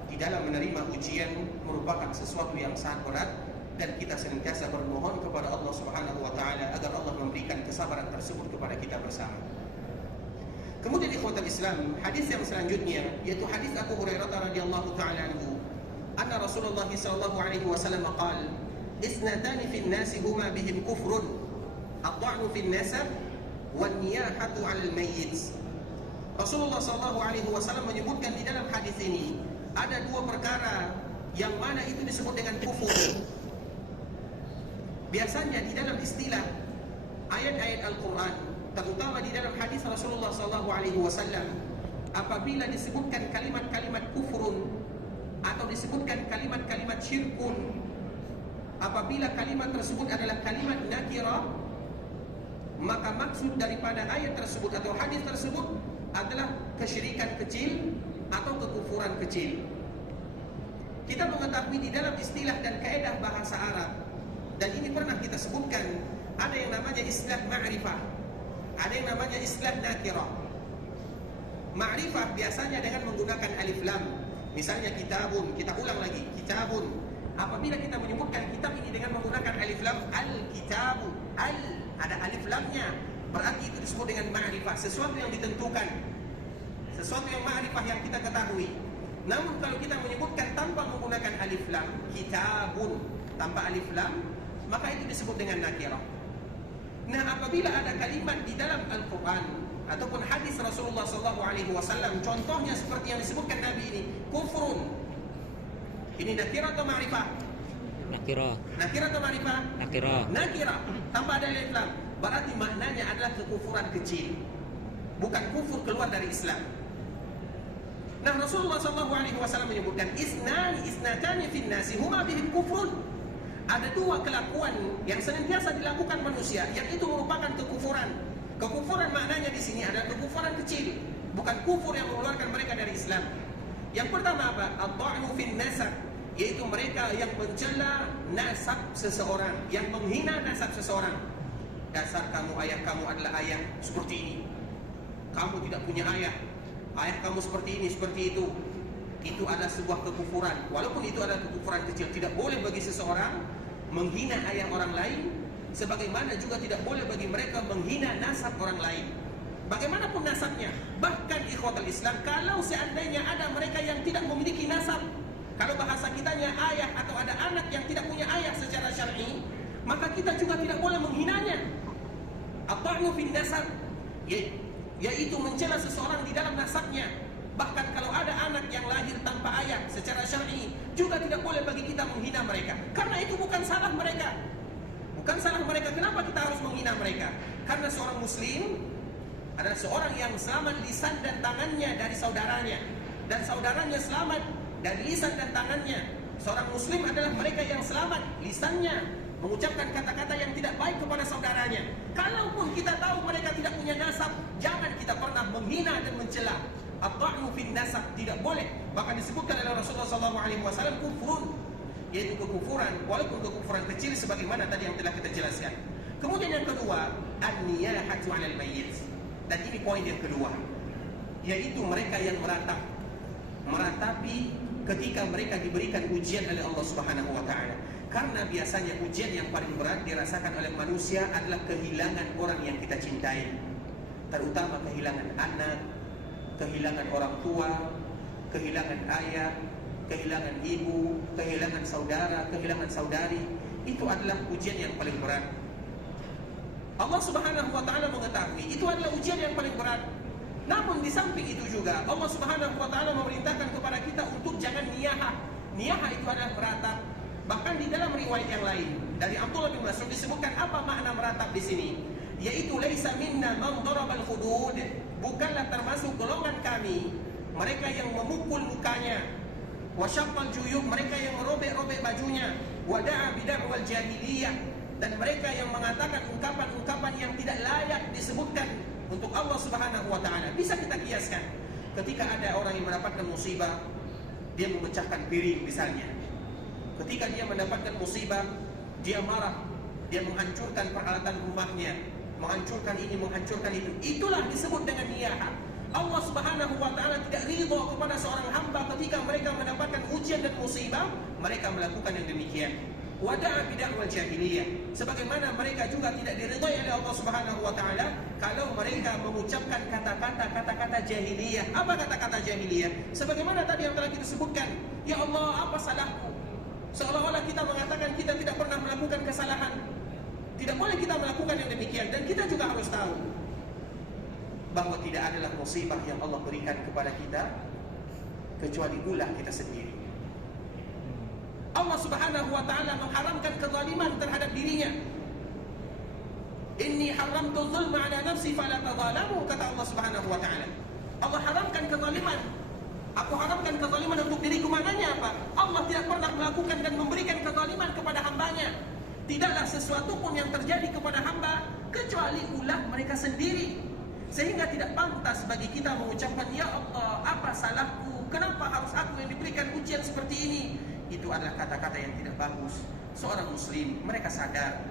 di dalam menerima ujian merupakan sesuatu yang sangat berat, dan kita senantiasa bermohon kepada Allah Subhanahu wa taala agar Allah memberikan kesabaran tersebut kepada kita bersama. Kemudian ikhwatul Islam, hadis yang selanjutnya yaitu hadis Abu Hurairah radhiyallahu taala anhu, anna Rasulullah sallallahu alaihi wasallam qala, isnatani fin nasi huma bihim kufrun, at-ta'nu fin nasab wan niyahatu 'alal mayyit. Rasulullah sallallahu alaihi wasallam menyebutkan di dalam hadis ini ada 2 perkara yang mana itu disebut dengan kufur. Biasanya di dalam istilah ayat-ayat Al-Quran, terutama di dalam hadis Rasulullah SAW, apabila disebutkan kalimat-kalimat kufrun atau disebutkan kalimat-kalimat syirkun, apabila kalimat tersebut adalah kalimat nakirah, maka maksud daripada ayat tersebut atau hadis tersebut adalah kesyirikan kecil atau kekufuran kecil. Kita mengetahui di dalam istilah dan kaedah bahasa Arab, dan ini pernah kita sebutkan, ada yang namanya istilah ma'rifah, ada yang namanya istilah nakirah. Ma'rifah biasanya dengan menggunakan alif lam. Misalnya kitabun, kita ulang lagi, kitabun. Apabila kita menyebutkan kitab ini dengan menggunakan alif lam, al-kitabu, ada alif lamnya, berarti itu disebut dengan ma'rifah, sesuatu yang ditentukan, sesuatu yang ma'rifah yang kita ketahui. Namun kalau kita menyebutkan tanpa menggunakan alif lam, kitabun, tanpa alif lam, maka itu disebut dengan nakirah. Nah, apabila ada kalimat di dalam Al-Quran ataupun hadis Rasulullah SAW, contohnya seperti yang disebutkan Nabi ini, kufrun, ini nakirah atau ma'rifah? Nakirah. Nakirah atau ma'rifah? Nakirah. Nakirah, tanpa ada alif lam, berarti maknanya adalah kekufuran kecil, bukan kufur keluar dari Islam. Nah, Rasulullah SAW menyebutkan isnatani fin nasi huma bihim kufrun. Ada dua kelakuan yang senantiasa dilakukan manusia yang itu merupakan kekufuran. Kekufuran maknanya di sini adalah kekufuran kecil, bukan kufur yang mengeluarkan mereka dari Islam. Yang pertama apa? At-ta'nu fin nasab, yaitu mereka yang mencela nasab seseorang, yang menghina nasab seseorang. Dasar kamu, ayah kamu adalah ayah seperti ini, kamu tidak punya ayah, ayah kamu seperti ini, seperti itu. Itu adalah sebuah kekufuran. Walaupun itu adalah kekufuran kecil, tidak boleh bagi seseorang menghina ayah orang lain, sebagaimana juga tidak boleh bagi mereka menghina nasab orang lain, bagaimanapun nasabnya. Bahkan ikhwatul Islam, kalau seandainya ada mereka yang tidak memiliki nasab, kalau bahasa kitanya ayah atau ada anak yang tidak punya ayah secara syar'i, maka kita juga tidak boleh menghinanya. At-ta'nu fin nasab, yaitu mencela seseorang di dalam nasabnya. Bahkan kalau ada anak yang lahir tanpa ayah secara syar'i, juga tidak boleh bagi kita menghina mereka, karena itu bukan salah mereka. Bukan salah mereka. Kenapa kita harus menghina mereka? Karena seorang muslim adalah seorang yang selamat lisan dan tangannya dari saudaranya, dan saudaranya selamat dari lisan dan tangannya. Seorang muslim adalah mereka yang selamat lisannya mengucapkan kata-kata yang tidak baik kepada saudaranya. Kalaupun kita tahu mereka tidak punya nasab, jangan kita pernah menghina dan mencela. At-ta'nu fin nasab, tidak boleh. Bahkan disebutkan oleh Rasulullah SAW kufrun, yaitu kekufuran, walaupun kekufuran kecil sebagaimana tadi yang telah kita jelaskan. Kemudian yang kedua, an-niyahatu 'alal mayyit. Dan ini poin yang kedua, yaitu mereka yang meratapi ketika mereka diberikan ujian oleh Allah Subhanahu wa taala. Karena biasanya ujian yang paling berat dirasakan oleh manusia adalah kehilangan orang yang kita cintai, terutama kehilangan anak, kehilangan orang tua, kehilangan ayah, kehilangan ibu, kehilangan saudara, kehilangan saudari. Itu adalah ujian yang paling berat. Allah Subhanahu wa taala mengetahui itu adalah ujian yang paling berat. Namun di samping itu juga Allah Subhanahu wa taala memerintahkan kepada kita untuk jangan niyahah. Niyahah itu adalah meratap. Bahkan di dalam riwayat yang lain dari Abdullah bin Mas'ud disebutkan apa makna meratap di sini, yaitu laisa minna man darabal khudud, bukanlah termasuk golongan kami mereka yang memukul mukanya, wa syaqqal juyub, mereka yang merobek-robek bajunya, wa da'a bid'wal jahiliyah, dan mereka yang mengatakan ungkapan-ungkapan yang tidak layak disebutkan untuk Allah Subhanahu wa taala. Bisa kita kiaskan, ketika ada orang yang mendapatkan musibah, dia memecahkan piring misalnya. Ketika dia mendapatkan musibah, dia marah, dia menghancurkan peralatan rumahnya, menghancurkan ini, menghancurkan itu. Itulah disebut dengan niyahah. Allah Subhanahu wa taala tidak ridha kepada seorang hamba ketika mereka mendapatkan ujian dan musibah, mereka melakukan yang demikian. Wada'a bid'wal jahiliyah, sebagaimana mereka juga tidak diridhai oleh Allah Subhanahu wa taala kalau mereka mengucapkan kata-kata jahiliyah. Apa kata-kata jahiliyah? Sebagaimana tadi yang telah kita sebutkan, ya Allah, apa salahku? Seolah-olah kita mengatakan kita tidak pernah melakukan kesalahan. Tidak boleh kita melakukan yang demikian. Dan kita juga harus tahu bahwa tidak adalah musibah yang Allah berikan kepada kita kecuali ulah kita sendiri. Allah Subhanahu wa taala mengharamkan kezaliman terhadap dirinya. Inni haramtu zulma ala nafsi fala tadzalamu, kata Allah Subhanahu wa taala. Allah haramkan kezaliman. Aku haramkan kezaliman untuk diriku. Maknanya apa? Allah tidak pernah melakukan dan memberikan kezaliman kepada hambanya. Tidaklah sesuatu pun yang terjadi kepada hamba kecuali ulah mereka sendiri. Sehingga tidak pantas bagi kita mengucapkan, ya Allah, apa salahku? Kenapa harus aku yang diberikan ujian seperti ini? Itu adalah kata-kata yang tidak bagus. Seorang muslim, mereka sadar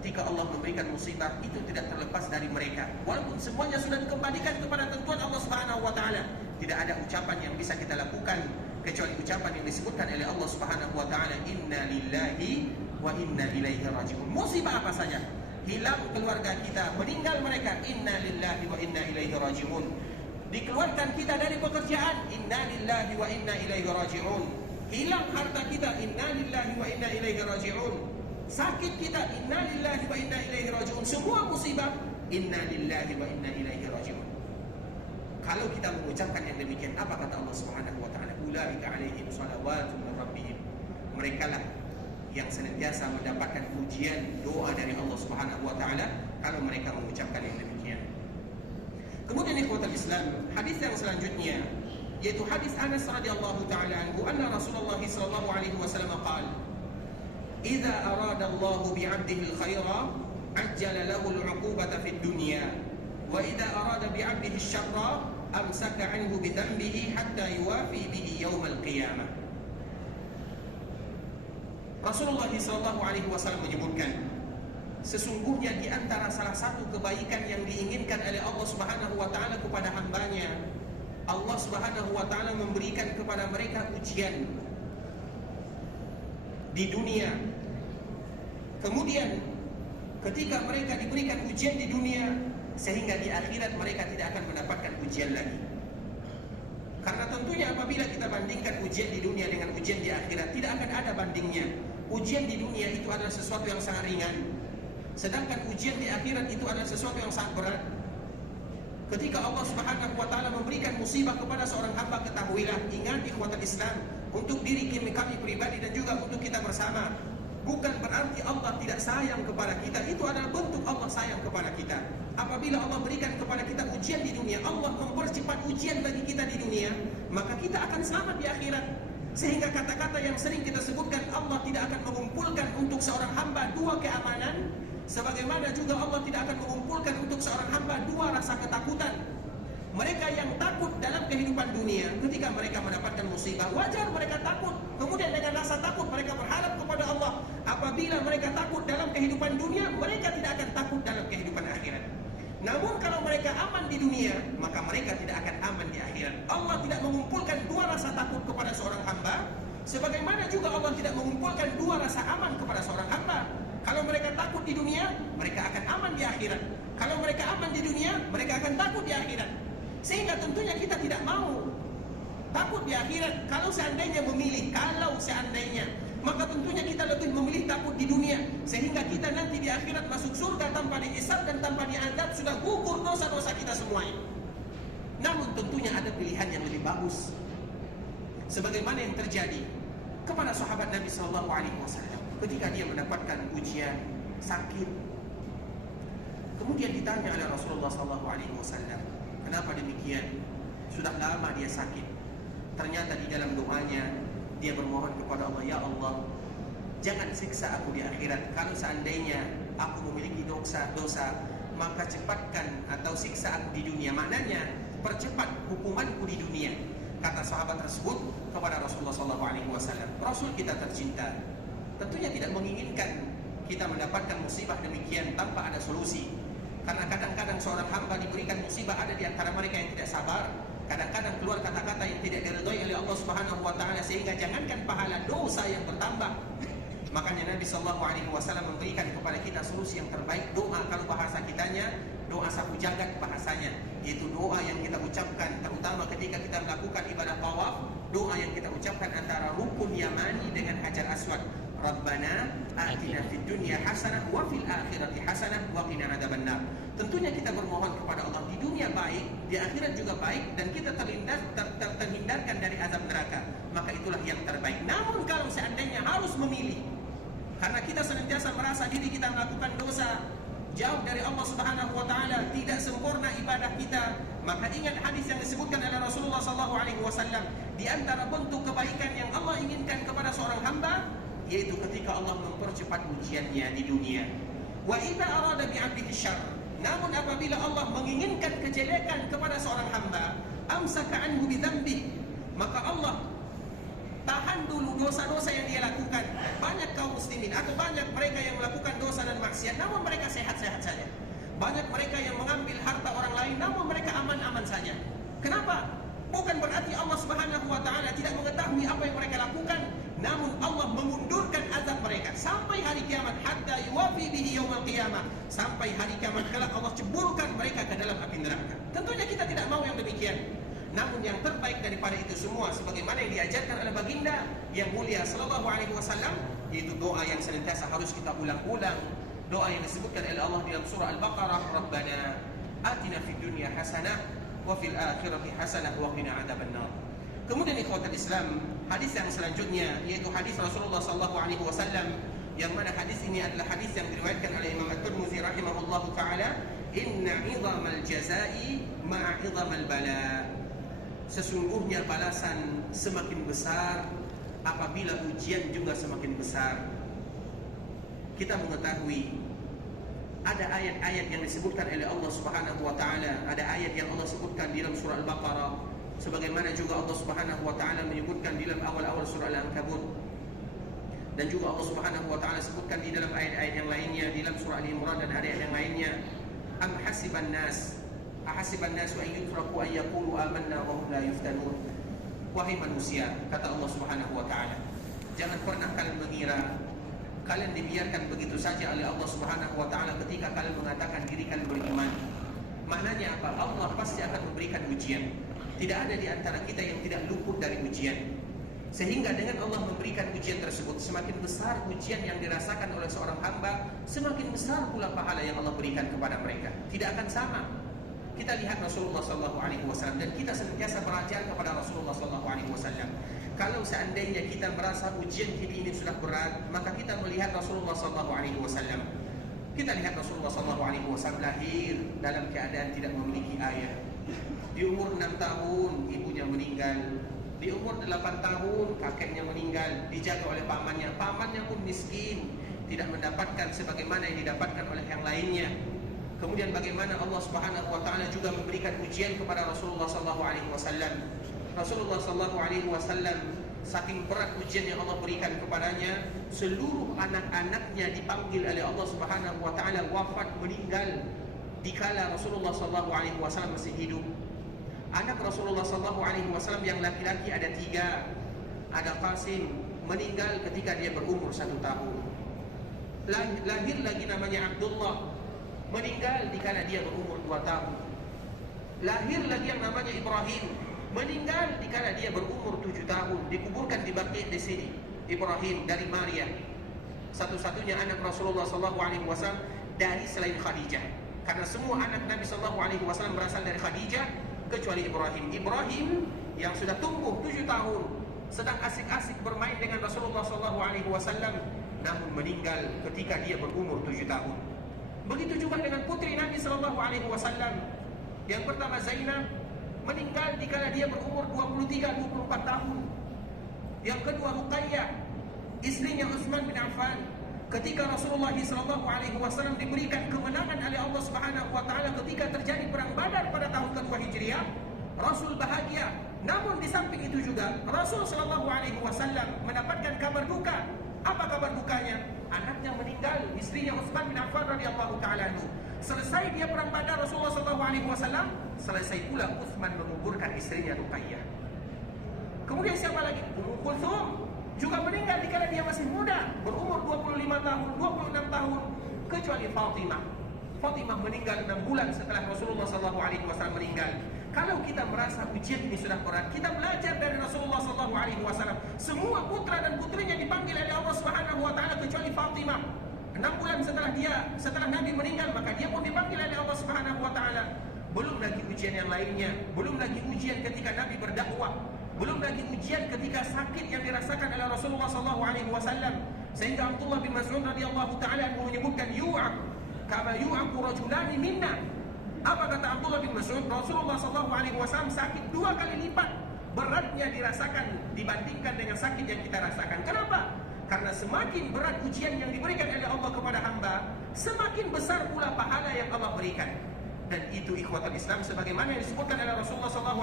ketika Allah memberikan musibah itu tidak terlepas dari mereka. Walaupun semuanya sudah dikembalikan kepada tentuan Allah Subhanahu wa taala, tidak ada ucapan yang bisa kita lakukan kecuali ucapan yang disebutkan oleh Allah Subhanahu wa taala, inna lillahi wa inna ilaihi raji'un. Musibah apa saja, hilang keluarga kita, meninggal mereka, inna lillahi wa inna ilaihi raji'un. Dikeluarkan kita dari pekerjaan, inna lillahi wa inna ilaihi raji'un. Hilang harta kita, inna lillahi wa inna ilaihi raji'un. Sakit kita, inna lillahi wa inna ilaihi raji'un. Semua musibah, inna lillahi wa inna ilaihi raji'un. Kalau kita mengucapkan yang demikian, apa kata Allah Subhanahu wa taala? Ulaika alaihim shalawatun min rabbihim. Merekalah yang senantiasa mendapatkan pujian doa dari Allah Subhanahu wa taala kalau mereka mengucapkan yang demikian. Kemudian ikhwatul Islam, hadis yang selanjutnya yaitu hadis Anas radhiyallahu taala anhu, anna Rasulullah sallallahu alaihi wasallam qala, "Idza arada Allah bi'abdihi al-khaira, ajjala lahu al-'uqubata fid dunya, wa idza arada bi'abdihi asy-syarra, amsaka 'anhu bi dhanbihi hatta yuwafi bihi yaum al-qiyamah." Rasulullah sallallahu alaihi wasallam menyebutkan, sesungguhnya di antara salah satu kebaikan yang diinginkan oleh Allah Subhanahu wa taala kepada hambanya, Allah Subhanahu wa taala memberikan kepada mereka ujian di dunia. Kemudian ketika mereka diberikan ujian di dunia, sehingga di akhirat mereka tidak akan mendapatkan ujian lagi. Karena tentunya apabila kita bandingkan ujian di dunia dengan ujian di akhirat, tidak akan ada bandingnya. Ujian di dunia itu adalah sesuatu yang sangat ringan, sedangkan ujian di akhirat itu adalah sesuatu yang sangat berat. Ketika Allah Subhanahu wa taala memberikan musibah kepada seorang hamba, ketahuilah, ingat ikhwatul Islam, untuk diri kami pribadi dan juga untuk kita bersama, bukan berarti Allah tidak sayang kepada kita. Itu adalah bentuk Allah sayang kepada kita. Apabila Allah berikan kepada kita ujian di dunia, Allah mempercepat ujian bagi kita di dunia, maka kita akan selamat di akhirat. Sehingga kata-kata yang sering kita sebutkan, Allah tidak akan mengumpulkan untuk seorang hamba dua keamanan, sebagaimana juga Allah tidak akan mengumpulkan untuk seorang hamba dua rasa ketakutan. Mereka yang takut dalam kehidupan dunia, ketika mereka mendapatkan musibah, wajar mereka takut. Kemudian dengan rasa takut mereka berharap kepada Allah. Apabila mereka takut dalam kehidupan dunia, mereka tidak akan takut dalam kehidupan akhirat. Namun kalau mereka aman di dunia, maka mereka tidak akan aman di akhirat. Allah tidak mengumpulkan dua rasa takut kepada seorang hamba, sebagaimana juga Allah tidak mengumpulkan dua rasa aman kepada seorang hamba. Kalau mereka takut di dunia, mereka akan aman di akhirat. Kalau mereka aman di dunia, mereka akan takut di akhirat. Sehingga tentunya kita tidak mau takut di akhirat. Kalau seandainya memilih, maka tentunya kita lebih memilih takut di dunia, sehingga kita nanti di akhirat masuk surga tanpa dihisab dan tanpa diadab, sudah gugur dosa-dosa kita semuanya. Namun tentunya ada pilihan yang lebih bagus, sebagaimana yang terjadi kepada sahabat Nabi Sallallahu Alaihi Wasallam ketika dia mendapatkan ujian sakit. Kemudian ditanya oleh Rasulullah Sallallahu Alaihi Wasallam, kenapa demikian? Sudah lama dia sakit. Ternyata di dalam doanya dia bermohon kepada Allah, ya Allah, jangan siksa aku di akhirat. Kalau seandainya aku memiliki dosa, maka cepatkan atau siksa aku di dunia. Maknanya percepat hukumanku di dunia. Kata sahabat tersebut kepada Rasulullah SAW. Rasul kita tercinta tentunya tidak menginginkan kita mendapatkan musibah demikian tanpa ada solusi. Karena kadang-kadang seorang hamba diberikan musibah, ada di antara mereka yang tidak sabar. Kadang-kadang keluar kata-kata yang tidak diridhai oleh Allah Subhanahu wa taala, sehingga jangankan pahala, dosa yang bertambah. Makanya Nabi sallallahu alaihi wasallam memberikan kepada kita solusi yang terbaik, doa. Kalau bahasa kitanya, doa sapu jagat bahasanya, yaitu doa yang kita ucapkan terutama ketika kita melakukan ibadah tawaf. Doa yang kita ucapkan antara rukun yamani dengan hajar aswad. Rabbana atina fid dunya hasanah wa fil akhirati hasanah wa qina adzabannar. Tentunya kita bermohon kepada Allah di dunia baik, di akhirat juga baik, dan kita terhindarkan dari azab neraka. Maka itulah yang terbaik. Namun kalau seandainya harus memilih, karena kita senantiasa merasa diri kita melakukan dosa, jauh dari Allah Subhanahu wa taala, tidak sempurna ibadah kita, maka ingat hadis yang disebutkan oleh Rasulullah sallallahu alaihi wasallam, di antara bentuk kebaikan yang Allah inginkan kepada seorang hamba, yaitu ketika Allah mempercepat ujiannya di dunia. Wa idza arada bi 'abdihi syarr, Namun apabila Allah menginginkan kejelekan kepada seorang hamba, amsaka anhu bidzambih, maka Allah tahan dulu dosa-dosa yang dia lakukan. Banyak kaum muslimin atau banyak mereka yang melakukan dosa dan maksiat, namun mereka sehat-sehat saja. Banyak mereka yang mengambil harta orang lain, namun mereka aman-aman saja. Kenapa? Bukan berarti Allah Subhanahu wa taala tidak mengetahui apa yang mereka lakukan, namun Allah mengundurkan azab mereka sampai hari kiamat, hatta yuwafi bihi yaumil qiyamah, sampai hari kiamat kelak Allah ceburkan mereka ke dalam api neraka. Tentunya kita tidak mau yang demikian. Namun yang terbaik daripada itu semua, sebagaimana yang diajarkan oleh baginda yang mulia sallallahu alaihi wasallam, yaitu doa yang senantiasa harus kita ulang-ulang. Doa yang disebutkan oleh Allah dalam surah Al-Baqarah, Rabbana atina fid dunya hasanah wa fil akhirati hasanah wa qina adzabannar. Kemudian ikhwatul Islam, hadis yang selanjutnya yaitu hadis Rasulullah sallallahu alaihi wasallam, yang mana hadis ini adalah hadis yang diriwayatkan oleh Imam At-Tirmizi rahimahullahu taala, inna 'idhamal jazaa'i ma'a 'idhamal bala. Sesungguhnya balasan semakin besar apabila ujian juga semakin besar. Kita mengetahui ada ayat-ayat yang disebutkan oleh Allah Subhanahu wa taala, ada ayat yang Allah sebutkan di dalam surah Al-Baqarah, sebagaimana juga Allah Subhanahu wa taala menyebutkan di dalam awal-awal surah Al-Ankabut, dan juga Allah Subhanahu wa taala sebutkan di dalam ayat-ayat yang lainnya di dalam surah Al-Imran dan ayat yang lainnya. Am hasiban nas ahasiban nasu an yutraku an yaqulu amanna wa hum la yuftanun. Wahai manusia, kata Allah Subhanahu wa taala, jangan pernah kalian mengira kalian dibiarkan begitu saja oleh Allah Subhanahu wa taala ketika kalian mengatakan diri kalian beriman. Maknanya apa? Allah pasti akan memberikan ujian. Tidak ada di antara kita yang tidak luput dari ujian. Sehingga dengan Allah memberikan ujian tersebut, semakin besar ujian yang dirasakan oleh seorang hamba, semakin besar pula pahala yang Allah berikan kepada mereka. Tidak akan sama. Kita lihat Rasulullah SAW, dan kita senantiasa belajar kepada Rasulullah SAW. Kalau seandainya kita merasa ujian kita ini sudah berat, maka kita melihat Rasulullah SAW. Kita lihat Rasulullah SAW lahir dalam keadaan tidak memiliki ayah. Di umur 6 tahun ibunya meninggal. Di umur 8 tahun kakeknya meninggal, dijaga oleh pamannya. Pamannya pun miskin, tidak mendapatkan sebagaimana yang didapatkan oleh yang lainnya. Kemudian bagaimana Allah Subhanahu wa taala juga memberikan ujian kepada Rasulullah sallallahu alaihi wasallam. Rasulullah sallallahu alaihi wasallam saking berat ujian yang Allah berikan kepadanya, seluruh anak-anaknya dipanggil oleh Allah Subhanahu wa taala wafat, meninggal dikala Rasulullah sallallahu alaihi wasallam masih hidup. Anak Rasulullah sallallahu alaihi wasallam yang laki-laki ada 3. Ada Qasim, meninggal ketika dia berumur 1 tahun. Lahir lagi namanya Abdullah, meninggal dikala dia berumur 2 tahun. Lahir lagi yang namanya Ibrahim, meninggal dikala dia berumur 7 tahun. Dikuburkan di Baqi' di sini. Ibrahim dari Maria, satu-satunya anak Rasulullah SAW dari selain Khadijah. Karena semua anak Nabi SAW berasal dari Khadijah kecuali Ibrahim. Ibrahim yang sudah tumbuh 7 tahun, sedang asik-asik bermain dengan Rasulullah SAW, namun meninggal ketika dia berumur 7 tahun. Begitu juga dengan putri Nabi SAW. Yang pertama Zainab, meninggal dikala dia berumur 23-24 tahun. Yang kedua Ruqayyah, istrinya Utsman bin Affan. Ketika Rasulullah SAW diberikan kemenangan oleh Allah Subhanahu wa taala ketika terjadi perang Badar pada tahun kedua Hijriah, Rasul bahagia. Namun di samping itu juga Rasul SAW mendapatkan kabar duka. Apa kabar dukanya? Anaknya meninggal, istrinya Utsman bin Affan radhiyallahu taala anhu. Selesai dia perang Badar Rasulullah SAW, selesai pula Utsman menguburkan istrinya Ruqayyah. Kemudian siapa lagi? Ummu Kulthum juga meninggal dikala dia masih muda, berumur 25 tahun, 26 tahun, kecuali Fatimah. Fatimah meninggal 6 bulan setelah Rasulullah SAW meninggal. Kalau kita merasa ujian ini sudah berat, kita belajar dari Rasulullah SAW. Semua putra dan putrinya dipanggil oleh Allah Subhanahu wa taala kecuali Fatimah. 6 bulan setelah Nabi meninggal, maka dia pun dipanggil oleh Allah Subhanahu wa taala. Belum lagi ujian yang lainnya, belum lagi ujian ketika Nabi berdakwah, belum lagi ujian ketika sakit yang dirasakan oleh Rasulullah SAW. Sehingga Abdullah bin Mas'ud radhiyallahu taala menyebutkan yu'aq kama yu'aqu rajulani minna. Apa kata Abdullah bin Mas'ud? Rasulullah SAW sakit 2 kali lipat beratnya dirasakan dibandingkan dengan sakit yang kita rasakan. Kenapa? Karena semakin berat ujian yang diberikan oleh Allah kepada hamba, semakin besar pula pahala yang Allah berikan. Dan itu ikhwatul Islam sebagaimana yang disebutkan oleh Rasulullah SAW,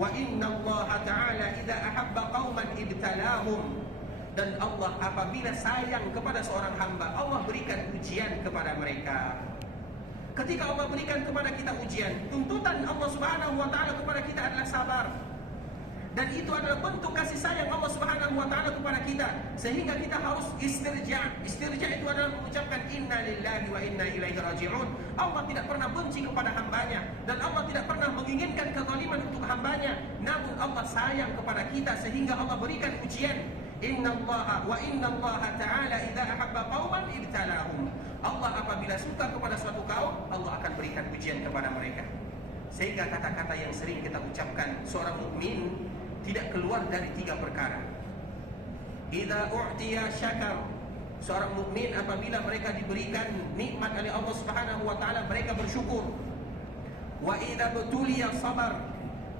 wa inna Allah Ta'ala idza ahabba qauman ibtalahum. Dan Allah apabila sayang kepada seorang hamba, Allah berikan ujian kepada mereka. Ketika Allah berikan kepada kita ujian, tuntutan Allah Subhanahu wa taala kepada kita adalah sabar. Dan itu adalah bentuk kasih sayang Allah Subhanahu wa taala kepada kita, sehingga kita harus istirja. Istirja itu adalah mengucapkan inna lillahi wa inna ilaihi raji'un. Allah tidak pernah benci kepada hambanya, dan Allah tidak pernah menginginkan kezaliman untuk hambanya. Namun Allah sayang kepada kita sehingga Allah berikan ujian. Innallaha wa innallaha ta'ala idza ahabba qauman ibtalahum. Allah apabila suka kepada suatu kaum, Allah akan berikan ujian kepada mereka. Sehingga kata-kata yang sering kita ucapkan, seorang mukmin tidak keluar dari 3 perkara. Idza u'tiya syakar. Seorang mukmin apabila mereka diberikan nikmat oleh Allah Subhanahu wa taala, mereka bersyukur. Wa idza butuliya sabar.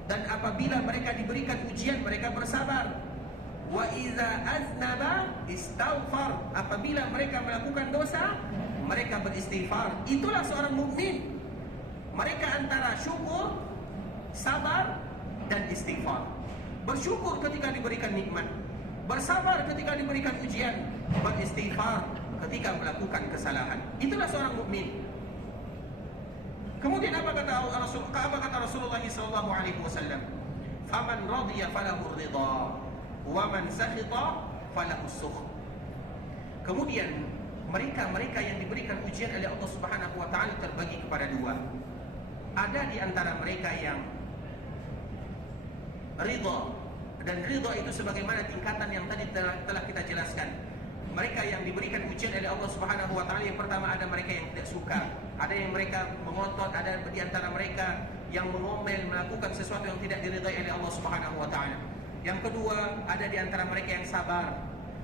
Dan apabila mereka diberikan ujian, mereka bersabar. Wa idza aznaba istaghfar. Apabila mereka melakukan dosa, mereka beristighfar. Itulah seorang mukmin. Mereka antara syukur, sabar, dan istighfar. Bersyukur ketika diberikan nikmat, bersabar ketika diberikan ujian, beristighfar ketika melakukan kesalahan. Itulah seorang mukmin. Kemudian apa kata Rasulullah SAW? Faman radiya falahu ridha, wa man sakhita falahu sukh. Kemudian mereka yang diberikan ujian oleh Allah Subhanahu wa taala terbagi kepada 2. Ada di antara mereka yang ridha, dan ridha itu sebagaimana tingkatan yang tadi telah kita jelaskan. Mereka yang diberikan ujian oleh Allah Subhanahu wa taala, yang pertama ada mereka yang tidak suka, ada yang mereka mengotot, ada di antara mereka yang mengomel, melakukan sesuatu yang tidak diridhai oleh Allah Subhanahu wa taala. Yang kedua, ada di antara mereka yang sabar.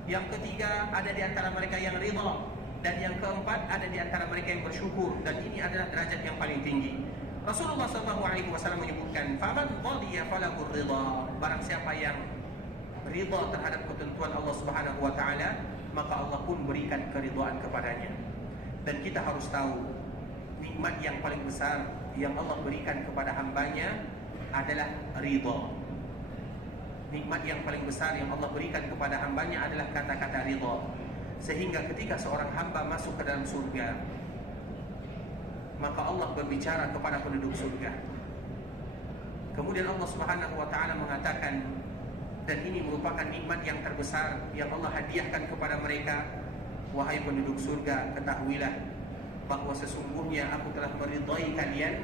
Yang ketiga, ada di antara mereka yang ridha. Dan yang keempat, ada di antara mereka yang bersyukur. Dan ini adalah derajat yang paling tinggi. Rasulullah SAW menyebutkan, faman radiya falahu ridha. Barang siapa yang ridha terhadap ketentuan Allah Subhanahu wa taala, maka Allah pun berikan keridhaan kepadanya. Dan kita harus tahu, nikmat yang paling besar yang Allah berikan kepada hambanya adalah ridha. Nikmat yang paling besar yang Allah berikan kepada hambanya adalah kata-kata ridha. Sehingga ketika seorang hamba masuk ke dalam surga, maka Allah berbicara kepada penduduk surga. Kemudian Allah Subhanahu wa taala mengatakan, dan ini merupakan nikmat yang terbesar yang Allah hadiahkan kepada mereka, wahai penduduk surga, ketahuilah bahwa sesungguhnya aku telah meridhai kalian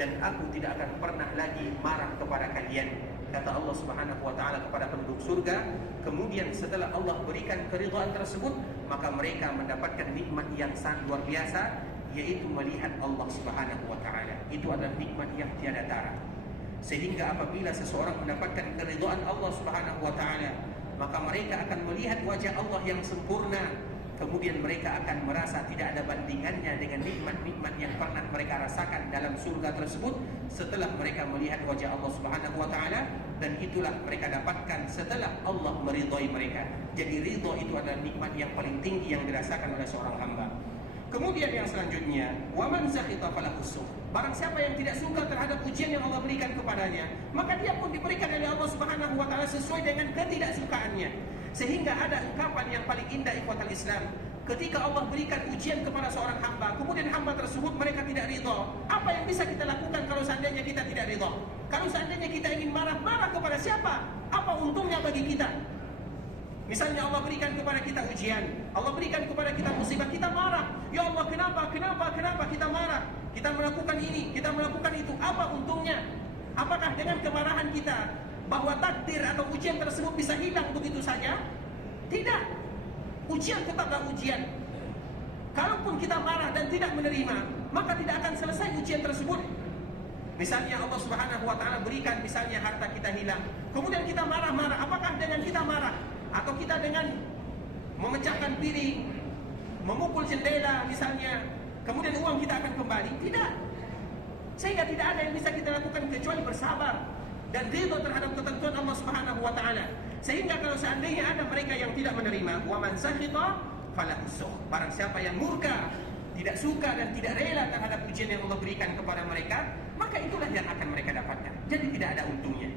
dan aku tidak akan pernah lagi marah kepada kalian. Kata Allah Subhanahu wa taala kepada penduduk surga. Kemudian setelah Allah berikan keridhaan tersebut, maka mereka mendapatkan nikmat yang sangat luar biasa, yaitu melihat Allah Subhanahu wa taala. Itu adalah nikmat yang tiada tara. Sehingga apabila seseorang mendapatkan keridhaan Allah Subhanahu wa taala, maka mereka akan melihat wajah Allah yang sempurna. Kemudian mereka akan merasa tidak ada bandingannya dengan nikmat-nikmat yang pernah mereka rasakan dalam surga tersebut setelah mereka melihat wajah Allah Subhanahu wa taala, dan itulah mereka dapatkan setelah Allah meridhai mereka. Jadi ridha itu adalah nikmat yang paling tinggi yang dirasakan oleh seorang hamba. Kemudian yang selanjutnya, wa man sakhita falahu sukh. Barang siapa yang tidak suka terhadap ujian yang Allah berikan kepadanya, maka dia pun diberikan oleh Allah Subhanahu wa taala sesuai dengan ketidaksukaannya. Sehingga ada ungkapan yang paling indah ikhwatal Islam, ketika Allah berikan ujian kepada seorang hamba, kemudian hamba tersebut mereka tidak ridha. Apa yang bisa kita lakukan kalau seandainya kita tidak ridha? Kalau seandainya kita ingin marah kepada siapa? Apa untungnya bagi kita? Misalnya Allah berikan kepada kita ujian, Allah berikan kepada kita musibah, kita marah. Ya Allah, kenapa kita marah? Kita melakukan ini, kita melakukan itu. Apa untungnya? Apakah dengan kemarahan kita bahwa takdir atau ujian tersebut bisa hilang begitu saja? Tidak. Ujian tetaplah ujian. Kalaupun kita marah dan tidak menerima, maka tidak akan selesai ujian tersebut. Misalnya Allah Subhanahu wa taala berikan misalnya harta kita hilang, kemudian kita marah-marah. Apakah dengan kita marah atau kita dengan memecahkan piring, memukul jendela misalnya, kemudian uang kita akan kembali? Tidak. Sehingga tidak ada yang bisa kita lakukan kecuali bersabar dan ridha terhadap ketentuan Allah Subhanahu wa taala. Sehingga kalau seandainya ada mereka yang tidak menerima, wa man sakhita falahu sukh. Barang siapa yang murka, tidak suka dan tidak rela terhadap ujian yang Allah berikan kepada mereka, maka itulah yang akan mereka dapatkan. Jadi tidak ada untungnya.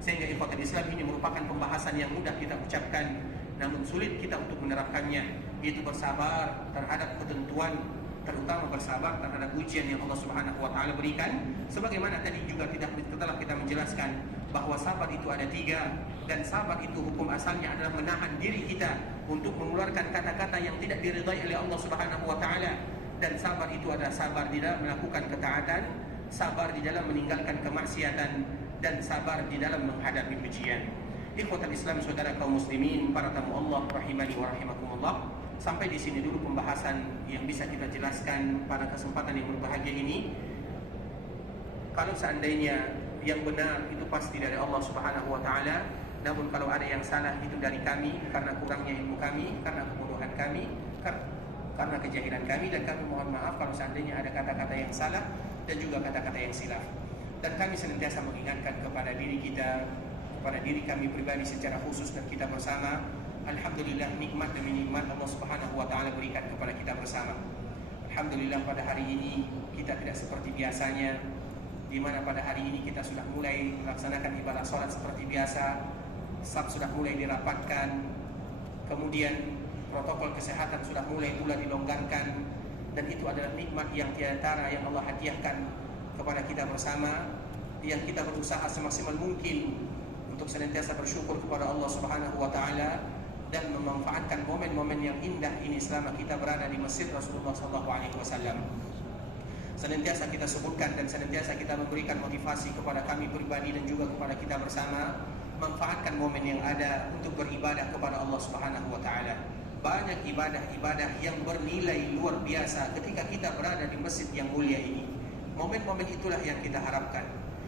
Sehingga ikhwatul Islam, ini merupakan pembahasan yang mudah kita ucapkan, namun sulit kita untuk menerapkannya, yaitu bersabar terhadap ketentuan, terutama bersabar terhadap ujian yang Allah Subhanahu wa taala berikan. Sebagaimana tadi juga telah kita menjelaskan bahwa sabar itu ada 3, dan sabar itu hukum asalnya adalah menahan diri kita untuk mengeluarkan kata-kata yang tidak diridhai oleh Allah Subhanahu wa taala. Dan sabar itu adalah sabar di dalam melakukan ketaatan, sabar di dalam meninggalkan kemaksiatan, dan sabar di dalam menghadapi ujian. Ikhwatul Islam, saudara kaum muslimin, para tamu Allah rahimani wa rahimakumullah. Sampai di sini dulu pembahasan yang bisa kita jelaskan pada kesempatan yang berbahagia ini. Kalau seandainya yang benar itu pasti dari Allah Subhanahu wa taala, namun kalau ada yang salah itu dari kami, karena kurangnya ilmu kami, karena kebodohan kami, karena kejahilan kami, dan kami mohon maaf kalau seandainya ada kata-kata yang salah dan juga kata-kata yang silaf. Dan kami senantiasa mengingatkan kepada diri kita, kepada diri kami pribadi secara khusus dan kita bersama, alhamdulillah nikmat demi nikmat Allah Subhanahu wa taala berikan kepada kita bersama. Alhamdulillah pada hari ini kita tidak seperti biasanya, di mana pada hari ini kita sudah mulai melaksanakan ibadah sholat seperti biasa, saf sudah mulai dirapatkan, kemudian protokol kesehatan sudah mulai pula dilonggarkan, dan itu adalah nikmat yang tiada tara yang Allah hadiahkan kepada kita bersama, yang kita berusaha semaksimal mungkin untuk senantiasa bersyukur kepada Allah Subhanahu wa taala dan memanfaatkan momen-momen yang indah ini selama kita berada di Masjid Rasulullah SAW. Senantiasa kita sebutkan dan senantiasa kita memberikan motivasi kepada kami pribadi dan juga kepada kita bersama, manfaatkan momen yang ada untuk beribadah kepada Allah Subhanahu wa taala. Banyak ibadah-ibadah yang bernilai luar biasa ketika kita berada di masjid yang mulia ini. Momen-momen itulah yang kita harapkan.